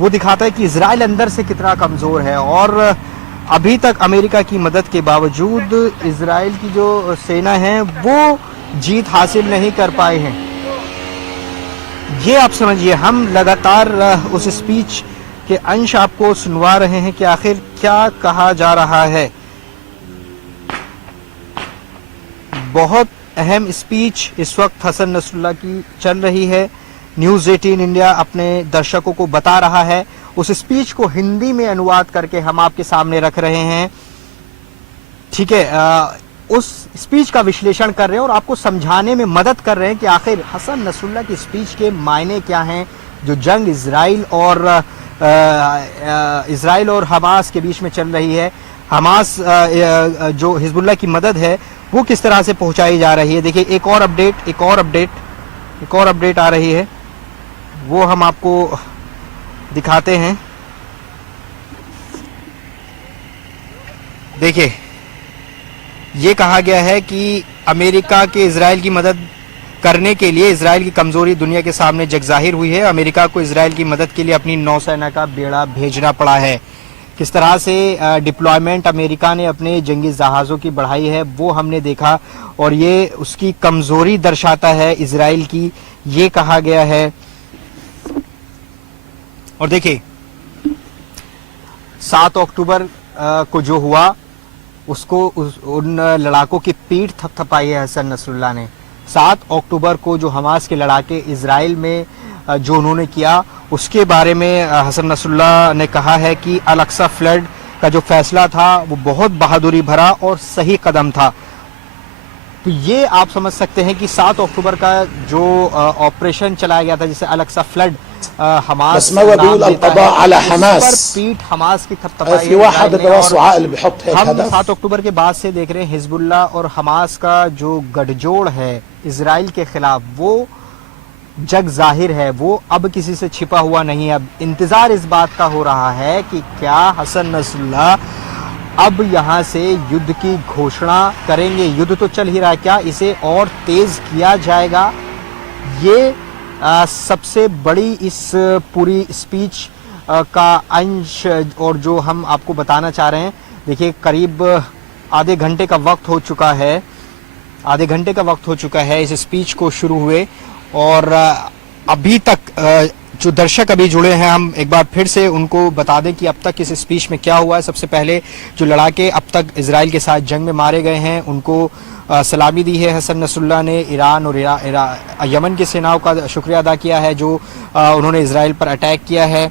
वो दिखाता है कि इजराइल अंदर से कितना कमज़ोर है और अभी तक अमेरिका की मदद के बावजूद इजराइल की जो सेना है वो जीत हासिल नहीं कर पाए हैं। ये आप समझिए, हम लगातार उस स्पीच के अंश आपको सुनवा रहे हैं कि आखिर क्या कहा जा रहा है। बहुत अहम स्पीच इस वक्त हसन नसरुल्लाह की चल रही है। न्यूज़ 18 इंडिया अपने दर्शकों को बता रहा है। उस स्पीच को हिंदी में अनुवाद करके हम आपके सामने रख रहे हैं, ठीक है। उस स्पीच का विश्लेषण कर रहे हैं और आपको समझाने में मदद कर रहे हैं कि आखिर हसन नसरुल्लाह की स्पीच के मायने क्या हैं। जो जंग इजराइल और हमास के बीच में चल रही है, हमास जो हिजबुल्लाह की मदद है वो किस तरह से पहुंचाई जा रही है। देखिए एक और अपडेट आ रही है, वो हम आपको दिखाते हैं। देखिए ये कहा गया है कि अमेरिका के इजराइल की मदद करने के लिए इजराइल की कमजोरी दुनिया के सामने जग जाहिर हुई है। अमेरिका को इजराइल की मदद के लिए अपनी नौसेना का बेड़ा भेजना पड़ा है। किस तरह से डिप्लॉयमेंट अमेरिका ने अपने जंगी जहाज़ों की बढ़ाई है वो हमने देखा और ये उसकी कमजोरी दर्शाता है इजराइल की, ये कहा गया है। और देखिए 7 अक्टूबर को जो हुआ उसको उन लड़ाकों की पीठ थपथपाई है हसन नसरुल्लाह ने। 7 अक्टूबर को जो हमास के लड़ाके इजराइल में जो उन्होंने किया उसके बारे में हसन नसरुल्लाह ने कहा है कि अल-अक्सा फ्लड का जो फैसला था वो बहुत बहादुरी भरा और सही कदम था। तो ये आप समझ सकते हैं कि 7 अक्टूबर का जो ऑपरेशन चलाया गया था जिसे अल-अक्सा फ्लड हमास नाम देता है, उस पर पीठ हमास की थपथपाई है। हम 7 अक्टूबर के बाद से देख रहे हैं हिजबुल्लाह और हमास का जो गठजोड़ है इजराइल के खिलाफ वो जग जाहिर है, वो अब किसी से छिपा हुआ नहीं है। अब इंतजार इस बात का हो रहा है कि क्या हसन नसरुल्लाह अब यहाँ से युद्ध की घोषणा करेंगे। युद्ध तो चल ही रहा है, क्या इसे और तेज किया जाएगा? ये सबसे बड़ी इस पूरी स्पीच का अंश और जो हम आपको बताना चाह रहे हैं। देखिए करीब आधे घंटे का वक्त हो चुका है इस स्पीच को शुरू हुए और अभी तक जो दर्शक अभी जुड़े हैं हम एक बार फिर से उनको बता दें कि अब तक इस स्पीच में क्या हुआ है। सबसे पहले जो लड़ाके अब तक इजराइल के साथ जंग में मारे गए हैं उनको सलामी दी है हसन नसरुल्लाह ने। ईरान और यमन की सेनाओं का शुक्रिया अदा किया है जो उन्होंने इजराइल पर अटैक किया है।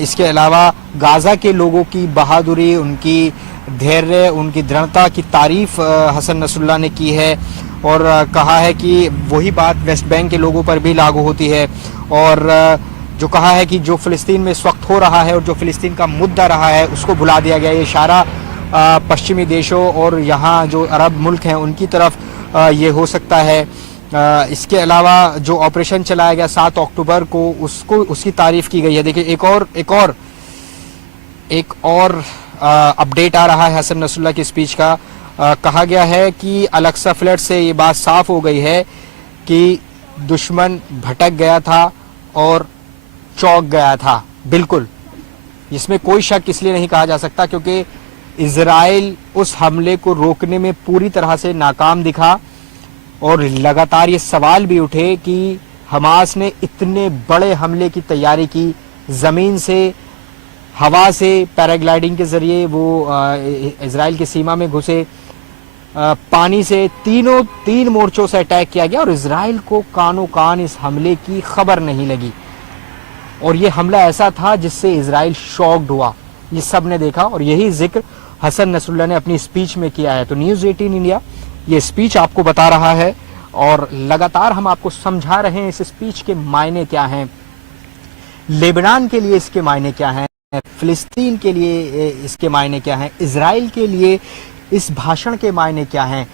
इसके अलावा गाज़ा के लोगों की बहादुरी, उनकी धैर्य, उनकी दृढ़ता की तारीफ हसन नसरुल्लाह ने की है और कहा है कि वही बात वेस्ट बैंक के लोगों पर भी लागू होती है। और जो कहा है कि जो फिलिस्तीन में इस वक्त हो रहा है और जो फिलिस्तीन का मुद्दा रहा है उसको भुला दिया गया। ये इशारा पश्चिमी देशों और यहाँ जो अरब मुल्क हैं उनकी तरफ ये हो सकता है। इसके अलावा जो ऑपरेशन चलाया गया 7 अक्टूबर को उसकी तारीफ की गई है। देखिए एक और अपडेट आ रहा है हसन नसरुल्लाह की स्पीच का। कहा गया है कि अल-अक्सा फ्लड से ये बात साफ हो गई है कि दुश्मन भटक गया था और चौंक गया था। बिल्कुल, इसमें कोई शक इसलिए नहीं कहा जा सकता क्योंकि इजराइल उस हमले को रोकने में पूरी तरह से नाकाम दिखा और लगातार ये सवाल भी उठे कि हमास ने इतने बड़े हमले की तैयारी की, जमीन से, हवा से, पैराग्लाइडिंग के जरिए वो इजराइल की सीमा में घुसे, पानी से, तीन मोर्चों से अटैक किया गया और इजराइल को कानो कान इस हमले की खबर नहीं लगी। और ये हमला ऐसा था जिससे इजराइल शॉक्ड हुआ, ये सब ने देखा और यही जिक्र हसन नसरुल्लाह ने अपनी स्पीच में किया है। तो न्यूज़ 18 इंडिया ये स्पीच आपको बता रहा है और लगातार हम आपको समझा रहे हैं इस स्पीच के मायने क्या हैं, लेबनान के लिए इसके मायने क्या हैं, फिलिस्तीन के लिए इसके मायने क्या हैं, इजराइल के लिए इस भाषण के मायने क्या हैं।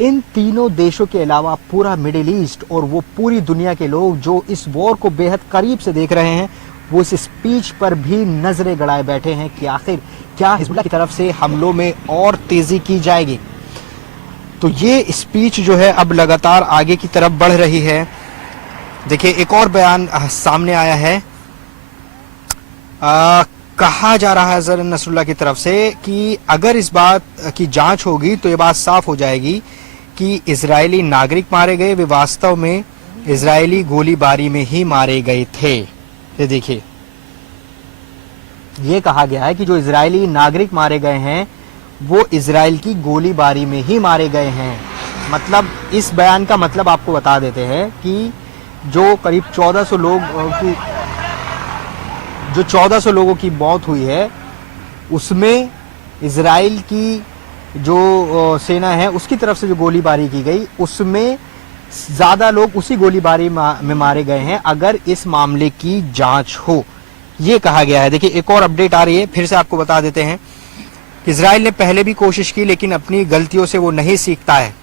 इन तीनों देशों के अलावा पूरा मिडिल ईस्ट और वो पूरी दुनिया के लोग जो इस वॉर को बेहद करीब से देख रहे हैं वो इस स्पीच पर भी नजरें गड़ाए बैठे हैं कि आखिर क्या हिजबुल्लाह की तरफ से हमलों में और तेजी की जाएगी। तो ये स्पीच जो है अब लगातार आगे की तरफ बढ़ रही है। देखिए एक और बयान सामने आया है कहा जा रहा है हसन नसरुल्लाह की तरफ से कि अगर इस बात की जांच होगी तो ये बात साफ हो जाएगी कि इजरायली नागरिक मारे गए वे वास्तव में इजरायली गोलीबारी में ही मारे गए थे। ये देखिए, ये कहा गया है कि जो इजरायली नागरिक मारे गए हैं वो इजराइल की गोलीबारी में ही मारे गए हैं। मतलब इस बयान का मतलब आपको बता देते हैं कि जो करीब 1400 लोगों की मौत हुई है उसमें इजराइल की जो सेना है उसकी तरफ से जो गोलीबारी की गई उसमें ज्यादा लोग उसी गोलीबारी में मारे गए हैं अगर इस मामले की जांच हो, ये कहा गया है। देखिए एक और अपडेट आ रही है, फिर से आपको बता देते हैं कि इजराइल ने पहले भी कोशिश की लेकिन अपनी गलतियों से वो नहीं सीखता है।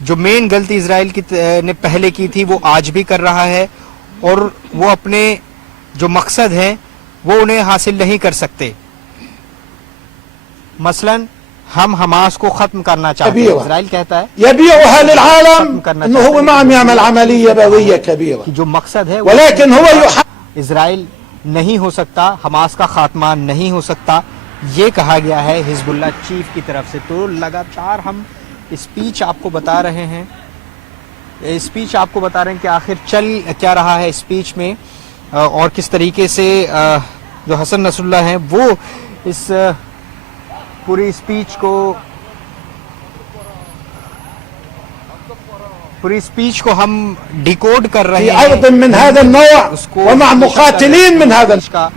जो मेन गलती इजराइल ने पहले की थी वो आज भी कर रहा है और वो अपने जो मकसद है वो उन्हें हासिल नहीं कर सकते। मसलन हम हमास को खत्म करना चाहते हैं। इजराइल कहता है कि जो मकसद है वो इजराइल नहीं हो सकता, हमास का खात्मा नहीं हो सकता, ये कहा गया है हिजबुल्लाह चीफ की तरफ से। तो लगातार हम स्पीच आपको बता रहे हैं, कि आखिर चल क्या रहा है स्पीच में और किस तरीके से जो हसन नसरुल्लाह हैं वो इस पूरी स्पीच को हम डिकोड कर रहे हैं उसको का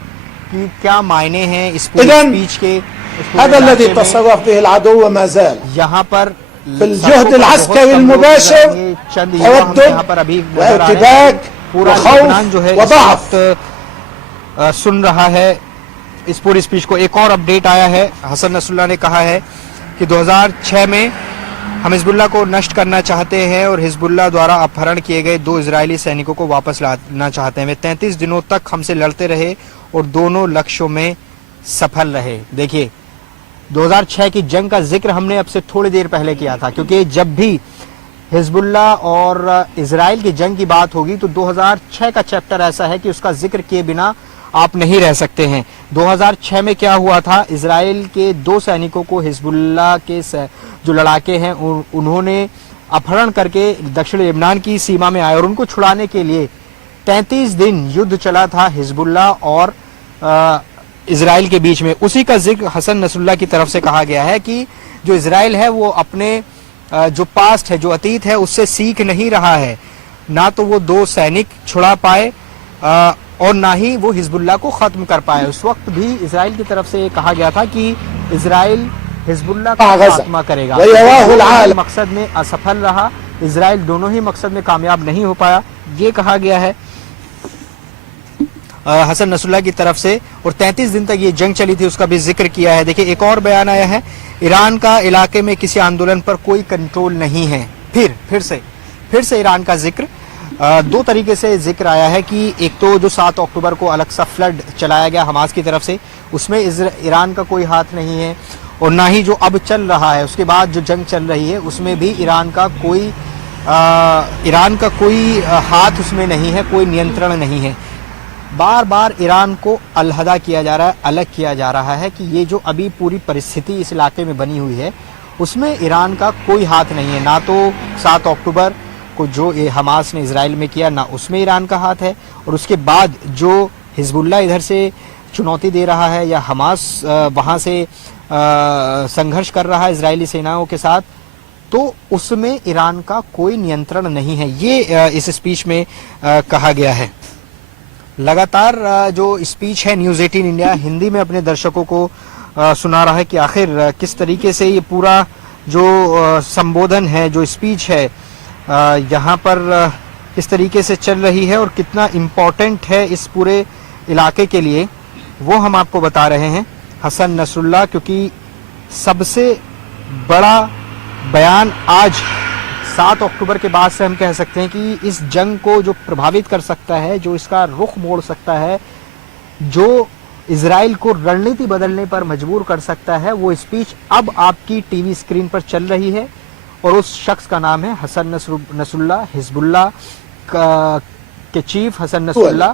कि क्या मायने हैं इस पूरी स्पीच के। यहाँ पर यहाँ पर अभी पूरा लेबनान जो है सुन रहा है इस पूरी स्पीच को। एक और अपडेट आया है, हसन नसरुल्लाह ने कहा है कि 2006 में हम हिजबुल्लाह को नष्ट करना चाहते हैं और हिजबुल्लाह द्वारा अपहरण किए गए 2 इजरायली सैनिकों को वापस लाना चाहते हैं। वे 33 दिनों तक हमसे लड़ते रहे और दोनों लक्ष्यों में सफल रहे। देखिए 2006 की जंग का जिक्र हमने अब से थोड़ी देर पहले किया था, क्योंकि जब भी हिजबुल्लाह और इजराइल की जंग की बात होगी तो 2006 का चैप्टर ऐसा है कि उसका जिक्र किए बिना आप नहीं रह सकते हैं। 2006 में क्या हुआ था, इजराइल के 2 सैनिकों को हिजबुल्लाह के जो लड़ाके हैं उन्होंने अपहरण करके दक्षिण लेबनान की सीमा में आए और उनको छुड़ाने के लिए 33 दिन युद्ध चला था हिजबुल्लाह और इजराइल के बीच में। उसी का जिक्र हसन नसरुल्लाह की तरफ से कहा गया है कि जो इजराइल है वो अपने जो पास्ट है, जो अतीत है, उससे सीख नहीं रहा है। ना तो वो 2 सैनिक छुड़ा पाए और ना ही वो हिजबुल्लाह को खत्म कर पाए। उस वक्त भी इजराइल की तरफ से कहा गया था कि इजराइल हिजबुल्लाह का खात्मा करेगा। मकसद में असफल रहा, इजराइल दोनों ही मकसद में कामयाब नहीं हो पाया, ये कहा गया है हसन नसरुल्लाह की तरफ से। और 33 दिन तक ये जंग चली थी, उसका भी जिक्र किया है। देखिए एक और बयान आया है, ईरान का इलाके में किसी आंदोलन पर कोई कंट्रोल नहीं है। फिर से ईरान का जिक्र 2 तरीके से जिक्र आया है कि एक तो जो 7 अक्टूबर को अलग सा फ्लड चलाया गया हमास की तरफ से, उसमें ईरान का कोई हाथ नहीं है, और ना ही जो अब चल रहा है उसके बाद जो जंग चल रही है उसमें भी ईरान का कोई हाथ उसमें नहीं है, कोई नियंत्रण नहीं है। बार बार ईरान को अलहदा किया जा रहा है, अलग किया जा रहा है कि ये जो अभी पूरी परिस्थिति इस इलाके में बनी हुई है उसमें ईरान का कोई हाथ नहीं है। ना तो 7 अक्टूबर को जो हमास ने इजराइल में किया, ना उसमें ईरान का हाथ है, और उसके बाद जो हिजबुल्लाह इधर से चुनौती दे रहा है या हमास वहाँ से संघर्ष कर रहा है इजरायली सेनाओं के साथ, तो उसमें ईरान का कोई नियंत्रण नहीं है। ये इस स्पीच में कहा गया है। लगातार जो स्पीच है न्यूज़ 18 इंडिया हिंदी में अपने दर्शकों को सुना रहा है कि आखिर किस तरीके से ये पूरा जो संबोधन है, जो स्पीच है, यहाँ पर किस तरीके से चल रही है और कितना इम्पोर्टेंट है इस पूरे इलाके के लिए, वो हम आपको बता रहे हैं। हसन नसरुल्लाह, क्योंकि सबसे बड़ा बयान आज 7 अक्टूबर के बाद से हम कह सकते हैं कि इस जंग को जो प्रभावित कर सकता है, जो इसका रुख मोड़ सकता है, जो इजराइल को रणनीति बदलने पर मजबूर कर सकता है, वो स्पीच अब आपकी टीवी स्क्रीन पर चल रही है और उस शख्स का नाम है हसन नसरुल्लाह, हिजबुल्लाह के चीफ हसन नसरुल्लाह।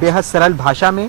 बेहद सरल भाषा में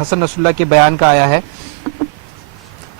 हसन नसरुल्लाह के बयान का आया है।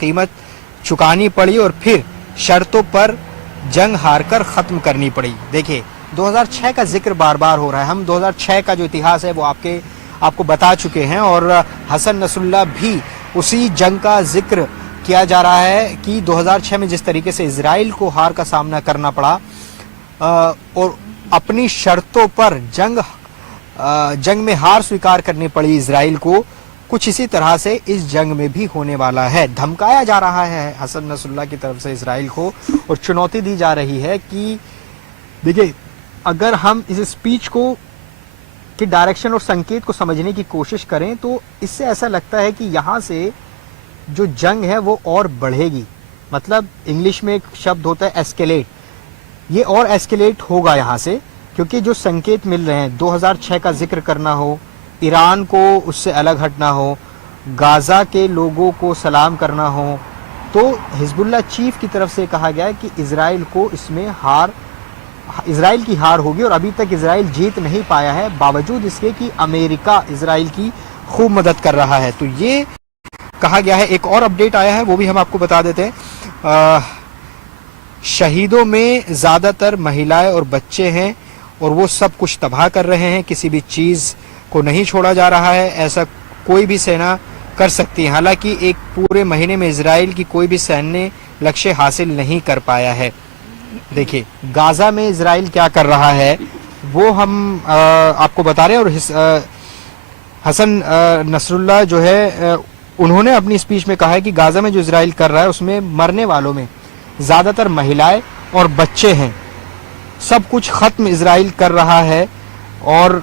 कीमत चुकानी पड़ी और फिर शर्तों पर जंग हारकर खत्म करनी पड़ी। देखिए, 2006 का जिक्र बार बार हो रहा है। हम 2006 का जो इतिहास है वो आपको बता चुके हैं और हसन नसरुल्लाह भी उसी जंग का जिक्र किया जा रहा है कि 2006 में जिस तरीके से इजराइल को हार का सामना करना पड़ा और अपनी शर्तों पर जंग में हार स्वीकार करनी पड़ी इजराइल को, कुछ इसी तरह से इस जंग में भी होने वाला है। धमकाया जा रहा है हसन नसरुल्लाह की तरफ से इजराइल को और चुनौती दी जा रही है कि देखिए, अगर हम इस स्पीच को की डायरेक्शन और संकेत को समझने की कोशिश करें तो इससे ऐसा लगता है कि यहाँ से जो जंग है वो और बढ़ेगी। मतलब इंग्लिश में एक शब्द होता है एस्केलेट, ये और एस्केलेट होगा यहाँ से, क्योंकि जो संकेत मिल रहे हैं 2006 का जिक्र करना हो, ईरान को उससे अलग हटना हो, गाजा के लोगों को सलाम करना हो, तो हिजबुल्लाह चीफ की तरफ से कहा गया है कि इजराइल को इसमें इजराइल की हार होगी और अभी तक इजराइल जीत नहीं पाया है, बावजूद इसके कि अमेरिका इजराइल की खूब मदद कर रहा है। तो ये कहा गया है। एक और अपडेट आया है वो भी हम आपको बता देते हैं। शहीदों में ज्यादातर महिलाएं और बच्चे हैं और वो सब कुछ तबाह कर रहे हैं, किसी भी चीज को नहीं छोड़ा जा रहा है। ऐसा कोई भी सेना कर सकती है। हालांकि एक पूरे महीने में इजराइल की कोई भी सैन्य लक्ष्य हासिल नहीं कर पाया है। देखिए, गाजा में इजराइल क्या कर रहा है वो हम आपको बता रहे हैं। और हसन नसरुल्लाह जो है उन्होंने अपनी स्पीच में कहा है कि गाजा में जो इजराइल कर रहा है उसमें मरने वालों में ज्यादातर महिलाएं और बच्चे हैं। सब कुछ खत्म इजराइल कर रहा है और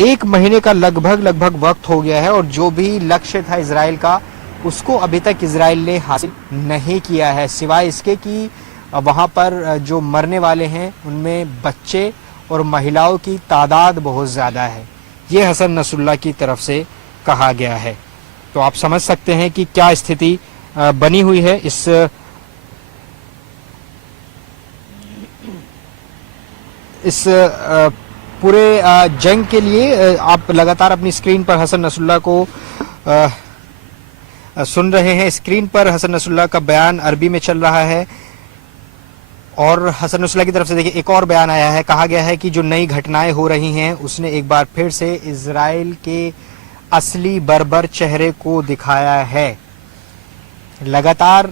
1 महीने का लगभग वक्त हो गया है और जो भी लक्ष्य था इजराइल का उसको अभी तक इजराइल ने हासिल नहीं किया है, सिवाय इसके कि वहां पर जो मरने वाले हैं उनमें बच्चे और महिलाओं की तादाद बहुत ज्यादा है। ये हसन नसरुल्लाह की तरफ से कहा गया है। तो आप समझ सकते हैं कि क्या स्थिति बनी हुई है इस पूरे जंग के लिए। आप लगातार अपनी स्क्रीन पर हसन नसरुल्लाह को सुन रहे हैं। स्क्रीन पर हसन नसरुल्लाह का बयान अरबी में चल रहा है और हसन नसरुल्लाह की तरफ से देखिए एक और बयान आया है। कहा गया है कि जो नई घटनाएं हो रही हैं उसने एक बार फिर से इजराइल के असली बर्बर चेहरे को दिखाया है। लगातार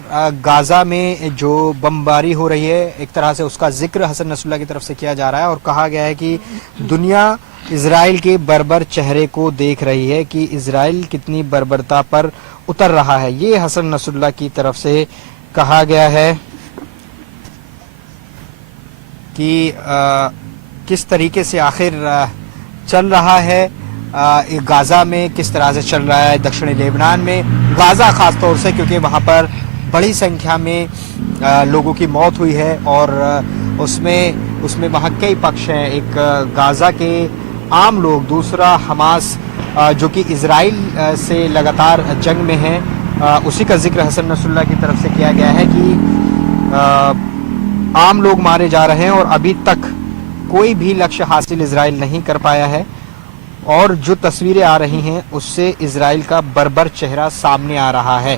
गाजा में जो बमबारी हो रही है एक तरह से उसका जिक्र हसन नसरुल्लाह की तरफ से किया जा रहा है और कहा गया है कि दुनिया इजराइल के बर्बर चेहरे को देख रही है कि इजराइल कितनी बर्बरता पर उतर रहा है। ये हसन नसरुल्लाह की तरफ से कहा गया है कि किस तरीके से आखिर चल रहा है गाजा में, किस तरह से चल रहा है दक्षिणी लेबनान में, गाजा खास तौर से क्योंकि वहां पर बड़ी संख्या में लोगों की मौत हुई है और उसमें वहां कई पक्ष हैं। एक गाजा के आम लोग, दूसरा हमास जो कि इजराइल से लगातार जंग में है, उसी का जिक्र हसन नसरुल्लाह की तरफ से किया गया है कि आम लोग मारे जा रहे हैं और अभी तक कोई भी लक्ष्य हासिल इजराइल नहीं कर पाया है। और जो तस्वीरें आ रही हैं उससे इजराइल का बर्बर चेहरा सामने आ रहा है।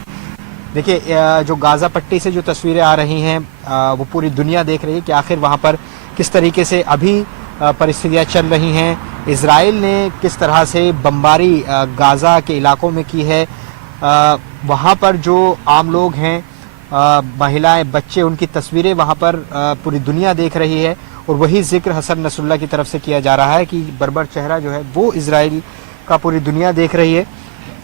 देखिए, जो गाजा पट्टी से जो तस्वीरें आ रही हैं वो पूरी दुनिया देख रही है कि आखिर वहां पर किस तरीके से अभी परिस्थितियां चल रही हैं। इजराइल ने किस तरह से बमबारी गाजा के इलाकों में की है। वहां पर जो आम लोग हैं, महिलाएं, बच्चे, उनकी तस्वीरें वहां पर पूरी दुनिया देख रही है और वही जिक्र हसन नसरुल्लाह की तरफ से किया जा रहा है कि बर्बर चेहरा जो है वो इजराइल का पूरी दुनिया देख रही है।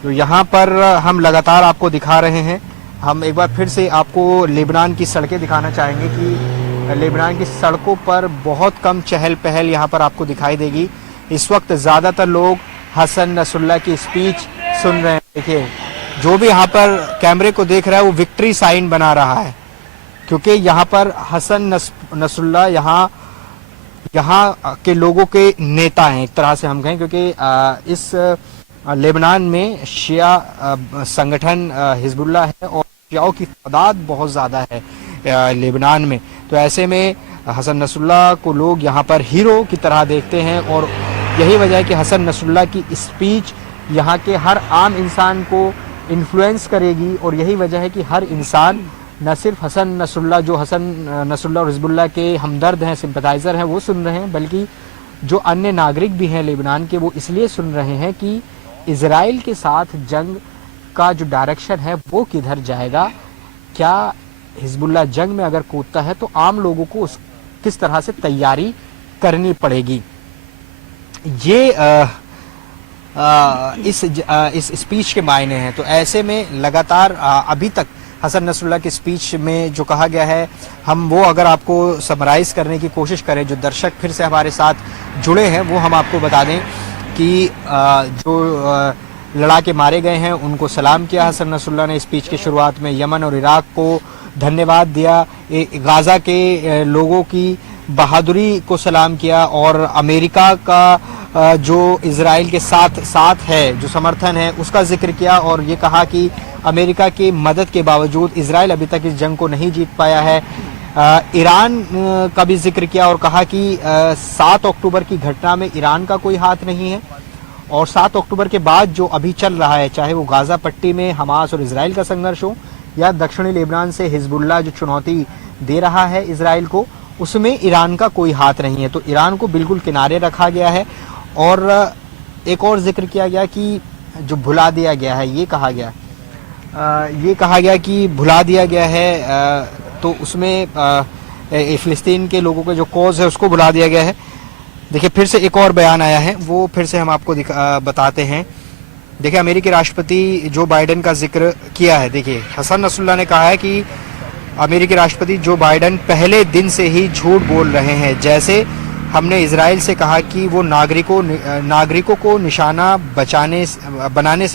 तो यहाँ पर हम लगातार आपको दिखा रहे हैं। हम एक बार फिर से आपको लेबनान की सड़कें दिखाना चाहेंगे कि लेबनान की सड़कों पर बहुत कम चहल पहल यहाँ पर आपको दिखाई देगी। इस वक्त ज़्यादातर लोग हसन नसरुल्लाह की स्पीच सुन रहे हैं। देखिए, जो भी यहाँ पर कैमरे को देख रहा है वो विक्ट्री साइन बना रहा है, क्योंकि यहाँ पर हसन नसरुल्लाह यहाँ के लोगों के नेता हैं एक तरह से हम कहें, क्योंकि इस लेबनान में शिया संगठन हिजबुल्लाह है और शियाओं की तादाद बहुत ज़्यादा है लेबनान में। तो ऐसे में हसन नसरुल्लाह को लोग यहाँ पर हीरो की तरह देखते हैं और यही वजह है कि हसन नसरुल्लाह की स्पीच यहाँ के हर आम इंसान को इन्फ्लुएंस करेगी और यही वजह है कि हर इंसान न सिर्फ हसन नसरुल्लाह, जो हसन नसरुल्लाह और हिजबुल्लाह के हमदर्द हैं, सिंपथाइज़र हैं, वो सुन रहे हैं, बल्कि जो अन्य नागरिक भी हैं लेबनान के, वो इसलिए सुन रहे हैं कि इजराइल के साथ जंग का जो डायरेक्शन है वो किधर जाएगा। क्या हिजबुल्लाह जंग में अगर कूदता है तो आम लोगों को किस तरह से तैयारी करनी पड़ेगी। ये इस स्पीच के मायने हैं। तो ऐसे में लगातार अभी तक हसन नसरुल्लाह की स्पीच में जो कहा गया है, हम वो अगर आपको समराइज करने की कोशिश करें, जो दर्शक फिर से हमारे साथ जुड़े हैं वो हम आपको बता दें कि जो लड़ा के मारे गए हैं उनको सलाम किया हसन नसरुल्लाह ने स्पीच की शुरुआत में। यमन और इराक को धन्यवाद दिया, गाजा के लोगों की बहादुरी को सलाम किया और अमेरिका का जो इजराइल के साथ है, जो समर्थन है, उसका जिक्र किया और ये कहा कि अमेरिका की मदद के बावजूद इजराइल अभी तक इस जंग को नहीं जीत पाया है। ईरान का भी जिक्र किया और कहा कि 7 अक्टूबर की घटना में ईरान का कोई हाथ नहीं है और 7 अक्टूबर के बाद जो अभी चल रहा है, चाहे वो गाजा पट्टी में हमास और इजराइल का संघर्ष हो या दक्षिणी लेबनान से हिजबुल्लाह जो चुनौती दे रहा है इजराइल को, उसमें ईरान का कोई हाथ नहीं है। तो ईरान को बिल्कुल किनारे रखा गया है और एक और जिक्र किया गया कि जो भुला दिया गया है, ये कहा गया कि भुला दिया गया है, तो उसमें फिलिस्तीन के लोगों के जो कॉज है उसको भुला दिया गया है। देखिए फिर से एक और बयान आया है, वो फिर से हम आपको बताते हैं। देखिए अमेरिकी राष्ट्रपति जो बाइडेन का जिक्र किया है। देखिए हसन नसरुल्लाह ने कहा है कि अमेरिकी राष्ट्रपति जो बाइडेन पहले दिन से ही झूठ बोल रहे हैं, जैसे हमने इजराइल से कहा कि वो नागरिकों को निशाना बनाने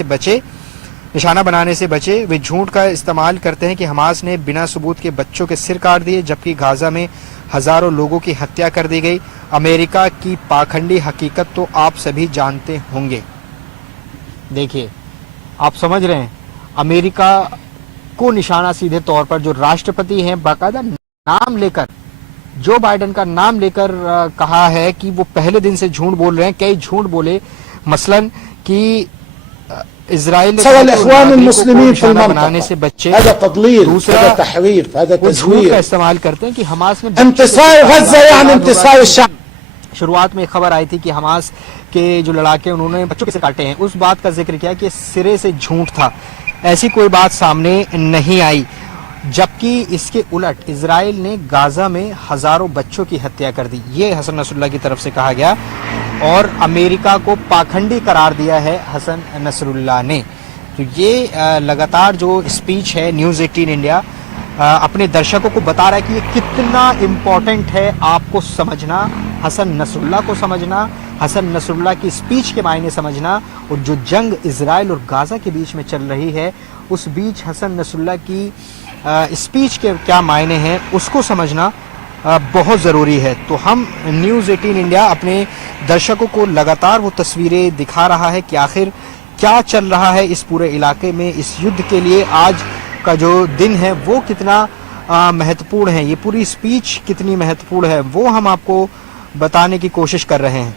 से बचे, वे झूठ का इस्तेमाल करते हैं कि हमास ने बिना सबूत के बच्चों के सिर काट दिए जबकि गाजा में हजारों लोगों की हत्या कर दी गई। अमेरिका की पाखंडी हकीकत तो आप सभी जानते होंगे। देखिए आप समझ रहे हैं, अमेरिका को निशाना सीधे तौर पर जो राष्ट्रपति हैं बाकायदा नाम लेकर, जो बाइडेन का नाम लेकर कहा है कि वो पहले दिन से झूठ बोल रहे हैं। कई झूठ बोले, मसलन कि इजराइल बनाने से बच्चे, दूसरा झूठ का इस्तेमाल करते हैं कि हमास ने शुरुआत में खबर आई थी कि हमास के जो लड़ाके उन्होंने बच्चों के सिर काटे हैं, उस बात का जिक्र किया कि सिरे से झूठ था, ऐसी कोई बात सामने नहीं आई। जबकि इसके उलट इजराइल ने गाजा में हजारों बच्चों की हत्या कर दी, ये हसन नसरुल्लाह की तरफ से कहा गया और अमेरिका को पाखंडी करार दिया है हसन नसरुल्लाह ने। तो ये लगातार जो स्पीच है न्यूज़ 18 इंडिया अपने दर्शकों को बता रहा है कि ये कितना इम्पोर्टेंट है आपको समझना, हसन नसरुल्लाह को समझना, हसन नसरुल्लाह की स्पीच के मायने समझना और जो जंग इजराइल और गाजा के बीच में चल रही है उस बीच हसन नसरुल्लाह की स्पीच के क्या मायने हैं उसको समझना बहुत ज़रूरी है। तो हम न्यूज़ 18 इंडिया अपने दर्शकों को लगातार वो तस्वीरें दिखा रहा है कि आखिर क्या चल रहा है इस पूरे इलाके में। इस युद्ध के लिए आज का जो दिन है वो कितना महत्वपूर्ण है, ये पूरी स्पीच कितनी महत्वपूर्ण है, वो हम आपको बताने की कोशिश कर रहे हैं।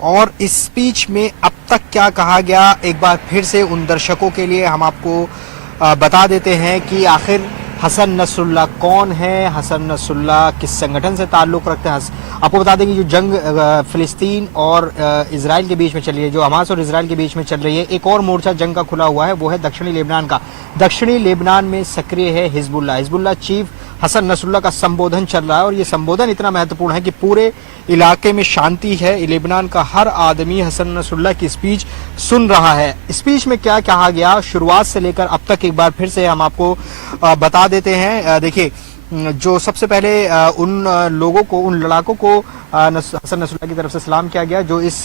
और इस स्पीच में अब तक क्या कहा गया एक बार फिर से उन दर्शकों के लिए हम आपको बता देते हैं कि आखिर हसन नसरुल्लाह कौन है, हसन नसरुल्लाह किस संगठन से ताल्लुक़ रखते हैं। आपको बता दें कि जो जंग फ़िलिस्तीन और इजराइल के बीच में चल रही है, जो हमास और इजराइल के बीच में चल रही है, एक और मोर्चा जंग का खुला हुआ है, वो है दक्षिणी लेबनान का। दक्षिणी लेबनान में सक्रिय है हिजबुल्लाह चीफ हसन नसरुल्लाह का संबोधन चल रहा है और ये संबोधन इतना महत्वपूर्ण है कि पूरे इलाके में शांति है। लेबनान का हर आदमी हसन नसरुल्लाह की स्पीच सुन रहा है। स्पीच में क्या कहा गया शुरुआत से लेकर अब तक एक बार फिर से हम आपको बता देते हैं। देखिए, जो सबसे पहले उन लोगों को, उन लड़ाकों को हसन नसरुल्लाह की तरफ से सलाम किया गया जो इस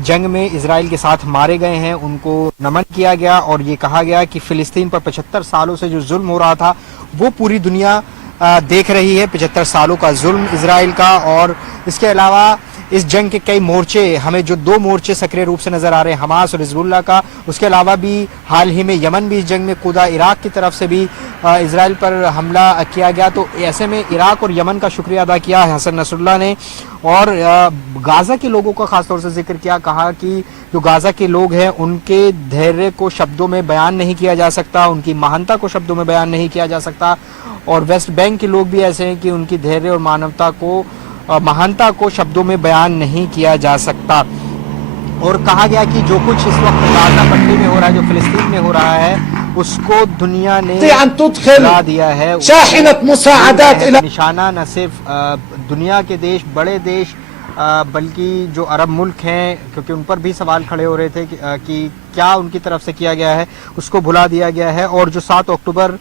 जंग में इजराइल के साथ मारे गए हैं, उनको नमन किया गया और ये कहा गया कि फिलिस्तीन पर 75 सालों से जो जुल्म हो रहा था वो पूरी दुनिया देख रही है। 75 सालों का जुल्म इजराइल का। और इसके अलावा इस जंग के कई मोर्चे, हमें जो 2 मोर्चे सक्रिय रूप से नजर आ रहे हैं, हमास और हिजबुल्लाह का, उसके अलावा भी हाल ही में यमन भी इस जंग में कूदा, इराक की तरफ से भी इजराइल पर हमला किया गया। तो ऐसे में इराक और यमन का शुक्रिया अदा किया है हसन नसरुल्लाह ने और गाजा के लोगों का खासतौर से जिक्र किया। कहा कि जो गाजा के लोग हैं उनके धैर्य को शब्दों में बयान नहीं किया जा सकता, उनकी महानता को शब्दों में बयान नहीं किया जा सकता। और वेस्ट बैंक के लोग भी ऐसे हैं कि उनकी धैर्य और मानवता को, महानता को शब्दों में बयान नहीं किया जा सकता। और कहा गया कि जो कुछ इस वक्त गाजा पट्टी में हो रहा है, जो फिलिस्तीन में हो रहा है, उसको दुनिया ने गिरा दिया है। निशाना न सिर्फ दुनिया के देश, बड़े देश, बल्कि जो अरब मुल्क हैं, क्योंकि उन पर भी सवाल खड़े हो रहे थे कि क्या उनकी तरफ से किया गया है, उसको भुला दिया गया है। और जो 7 अक्टूबर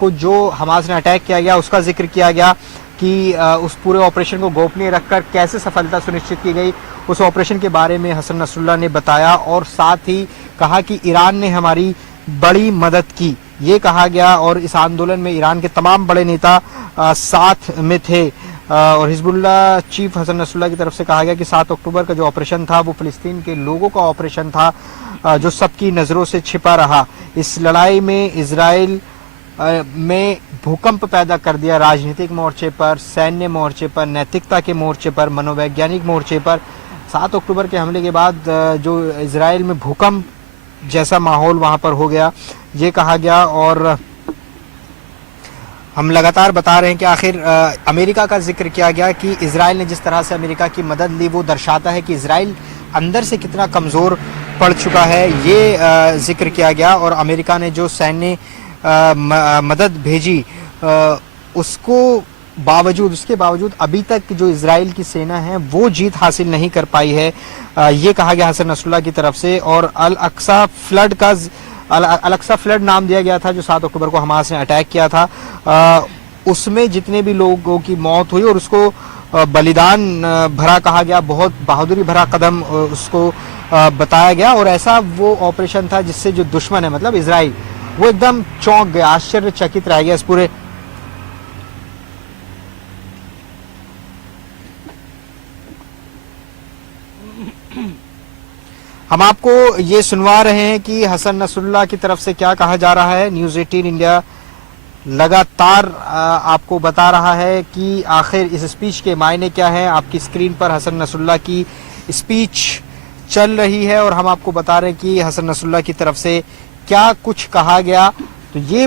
को जो हमास ने अटैक किया गया उसका जिक्र किया गया कि उस पूरे ऑपरेशन को गोपनीय रखकर कैसे सफलता सुनिश्चित की गई, उस ऑपरेशन के बारे में हसन नसरुल्लाह ने बताया। और साथ ही कहा कि ईरान ने हमारी बड़ी मदद की, ये कहा गया। और इस आंदोलन में ईरान के तमाम बड़े नेता साथ में थे। और हिजबुल्लाह चीफ हसन नसरुल्लाह की तरफ से कहा गया कि 7 अक्टूबर का जो ऑपरेशन था वो फिलिस्तीन के लोगों का ऑपरेशन था, जो सबकी नज़रों से छिपा रहा। इस लड़ाई में इजराइल में भूकंप पैदा कर दिया, राजनीतिक मोर्चे पर, सैन्य मोर्चे पर, नैतिकता के मोर्चे पर, मनोवैज्ञानिक मोर्चे पर। 7 अक्टूबर के हमले के बाद जो इजराइल में भूकंप जैसा माहौल वहां पर हो गया, ये कहा गया। और हम लगातार बता रहे हैं कि आखिर अमेरिका का जिक्र किया गया कि इजराइल ने जिस तरह से अमेरिका की मदद ली वो दर्शाता है कि इजराइल अंदर से कितना कमज़ोर पड़ चुका है, ये जिक्र किया गया। और अमेरिका ने जो सैन्य मदद भेजी उसके बावजूद अभी तक जो इजराइल की सेना है वो जीत हासिल नहीं कर पाई है, ये कहा गया हसन नसरुल्लाह की तरफ से। और अल अक्सा फ्लड नाम दिया गया था जो 7 अक्टूबर को हमास ने अटैक किया था, उसमें जितने भी लोगों की मौत हुई और उसको बलिदान भरा कहा गया, बहुत बहादुरी भरा कदम उसको बताया गया। और ऐसा वो ऑपरेशन था जिससे जो दुश्मन है, मतलब इजराइल, वो एकदम चौंक गया, आश्चर्यचकित रह गया इस पूरे। हम आपको ये सुनवा रहे हैं कि हसन नसरुल्लाह की तरफ से क्या कहा जा रहा है। न्यूज़ 18 इंडिया लगातार आपको बता रहा है कि आखिर इस स्पीच के मायने क्या है। आपकी स्क्रीन पर हसन नसरुल्लाह की स्पीच चल रही है और हम आपको बता रहे हैं कि हसन नसरुल्लाह की तरफ से क्या कुछ कहा गया। तो ये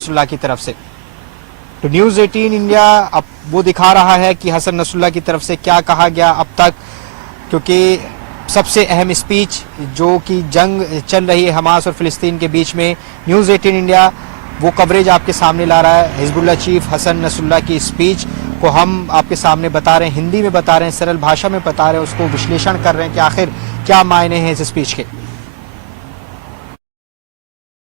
की तरफ से। तो न्यूज़ 18 इंडिया अब वो दिखा रहा है कि हसन नसरुल्लाह की तरफ से क्या कहा गया अब तक, क्योंकि सबसे अहम स्पीच जो कि जंग चल रही है हमास और फिलिस्तीन के बीच में, न्यूज़ 18 इंडिया वो कवरेज आपके सामने ला रहा है। हिजबुल्लाह चीफ हसन नसरुल्लाह की स्पीच को हम आपके सामने बता रहे हैं, हिंदी में बता रहे हैं, सरल भाषा में बता रहे हैं, उसको विश्लेषण कर रहे हैं कि आखिर क्या मायने हैं इस स्पीच के।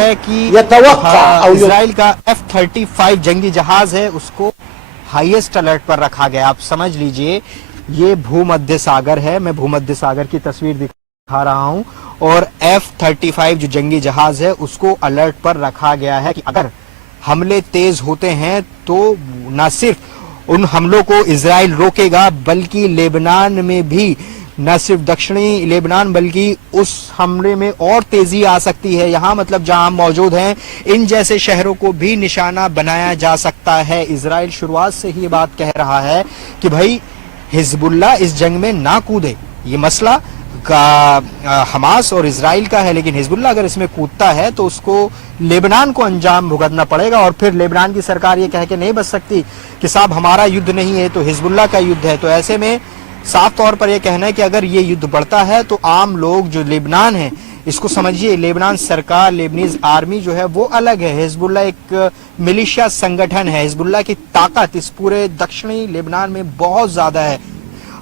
है कि इजराइल का F-35 जंगी जहाज है उसको हाईएस्ट अलर्ट पर रखा गया। आप समझ लीजिए ये भूमध्य सागर है, मैं भूमध्य सागर की तस्वीर दिखा रहा हूं और F-35 जो जंगी जहाज है उसको अलर्ट पर रखा गया है कि अगर हमले तेज होते हैं तो न सिर्फ उन हमलों को इजराइल रोकेगा बल्कि लेबनान में भी, न सिर्फ दक्षिणी लेबनान बल्कि उस हमले में और तेजी आ सकती है। यहां मतलब जहां हम मौजूद हैं इन जैसे शहरों को भी निशाना बनाया जा सकता है। इजराइल शुरुआत से ही ये बात कह रहा है कि भाई हिजबुल्लाह इस जंग में ना कूदे। ये मसला का हमास और इजराइल का है, लेकिन हिजबुल्लाह अगर इसमें कूदता है तो उसको लेबनान को अंजाम भुगतना पड़ेगा और फिर लेबनान की सरकार ये कह के नहीं बच सकती कि साहब हमारा युद्ध नहीं है तो हिजबुल्लाह का युद्ध है। तो ऐसे में साफ तौर पर यह कहना है कि अगर ये युद्ध बढ़ता है तो आम लोग जो लेबनान है, इसको समझिए लेबनान सरकार, लेबनीज आर्मी जो है वो अलग है। हिजबुल्लाह एक मिलिशिया संगठन है। हिजबुल्लाह की ताकत इस पूरे दक्षिणी लेबनान में बहुत ज्यादा है।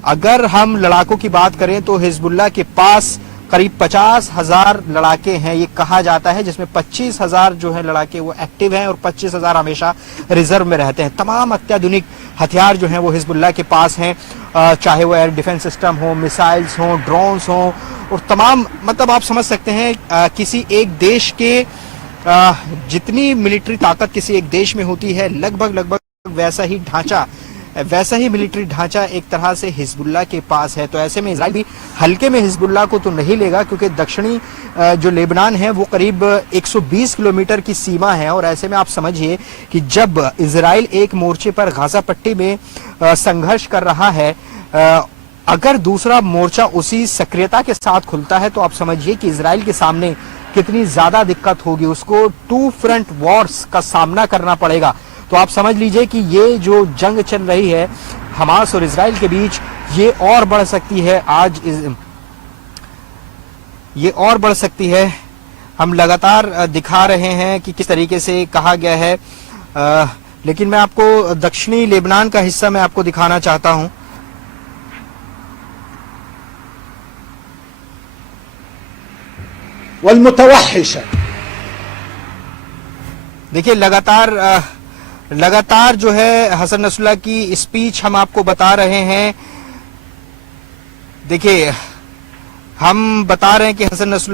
अगर हम लड़ाकों की बात करें तो हिजबुल्लाह के पास करीब 50,000 लड़ाके हैं ये कहा जाता है, जिसमें 25,000 जो है लड़ाके वो एक्टिव हैं और 25,000 हमेशा रिजर्व में रहते हैं। तमाम अत्याधुनिक हथियार जो हैं वो हिजबुल्लाह के पास हैं, चाहे वो एयर डिफेंस सिस्टम हो, मिसाइल्स हो, ड्रोन्स हो और तमाम, मतलब आप समझ सकते हैं किसी एक देश के जितनी मिलिट्री ताकत किसी एक देश में होती है लगभग वैसा ही मिलिट्री ढांचा एक तरह से हिजबुल्लाह के पास है। तो ऐसे में इजराइल भी हल्के में हिजबुल्लाह को तो नहीं लेगा, क्योंकि दक्षिणी जो लेबनान है वो करीब 120 किलोमीटर की सीमा है। और ऐसे में आप समझिए कि जब इजराइल एक मोर्चे पर गाजा पट्टी में संघर्ष कर रहा है, अगर दूसरा मोर्चा उसी सक्रियता के साथ खुलता है तो आप समझिए कि इजराइल के सामने कितनी ज्यादा दिक्कत होगी। उसको टू फ्रंट वॉर्स का सामना करना पड़ेगा। तो आप समझ लीजिए कि ये जो जंग चल रही है हमास और इजराइल के बीच, ये और बढ़ सकती है। ये और बढ़ सकती है। हम लगातार दिखा रहे हैं कि किस तरीके से कहा गया है, लेकिन मैं आपको दक्षिणी लेबनान का हिस्सा मैं आपको दिखाना चाहता हूं। वल्मुतवहिशा, देखिए लगातार जो है हसन नसरुल्लाह की स्पीच हम आपको बता रहे हैं। देखिए हम बता रहे हैं कि हसन नसरुल्लाह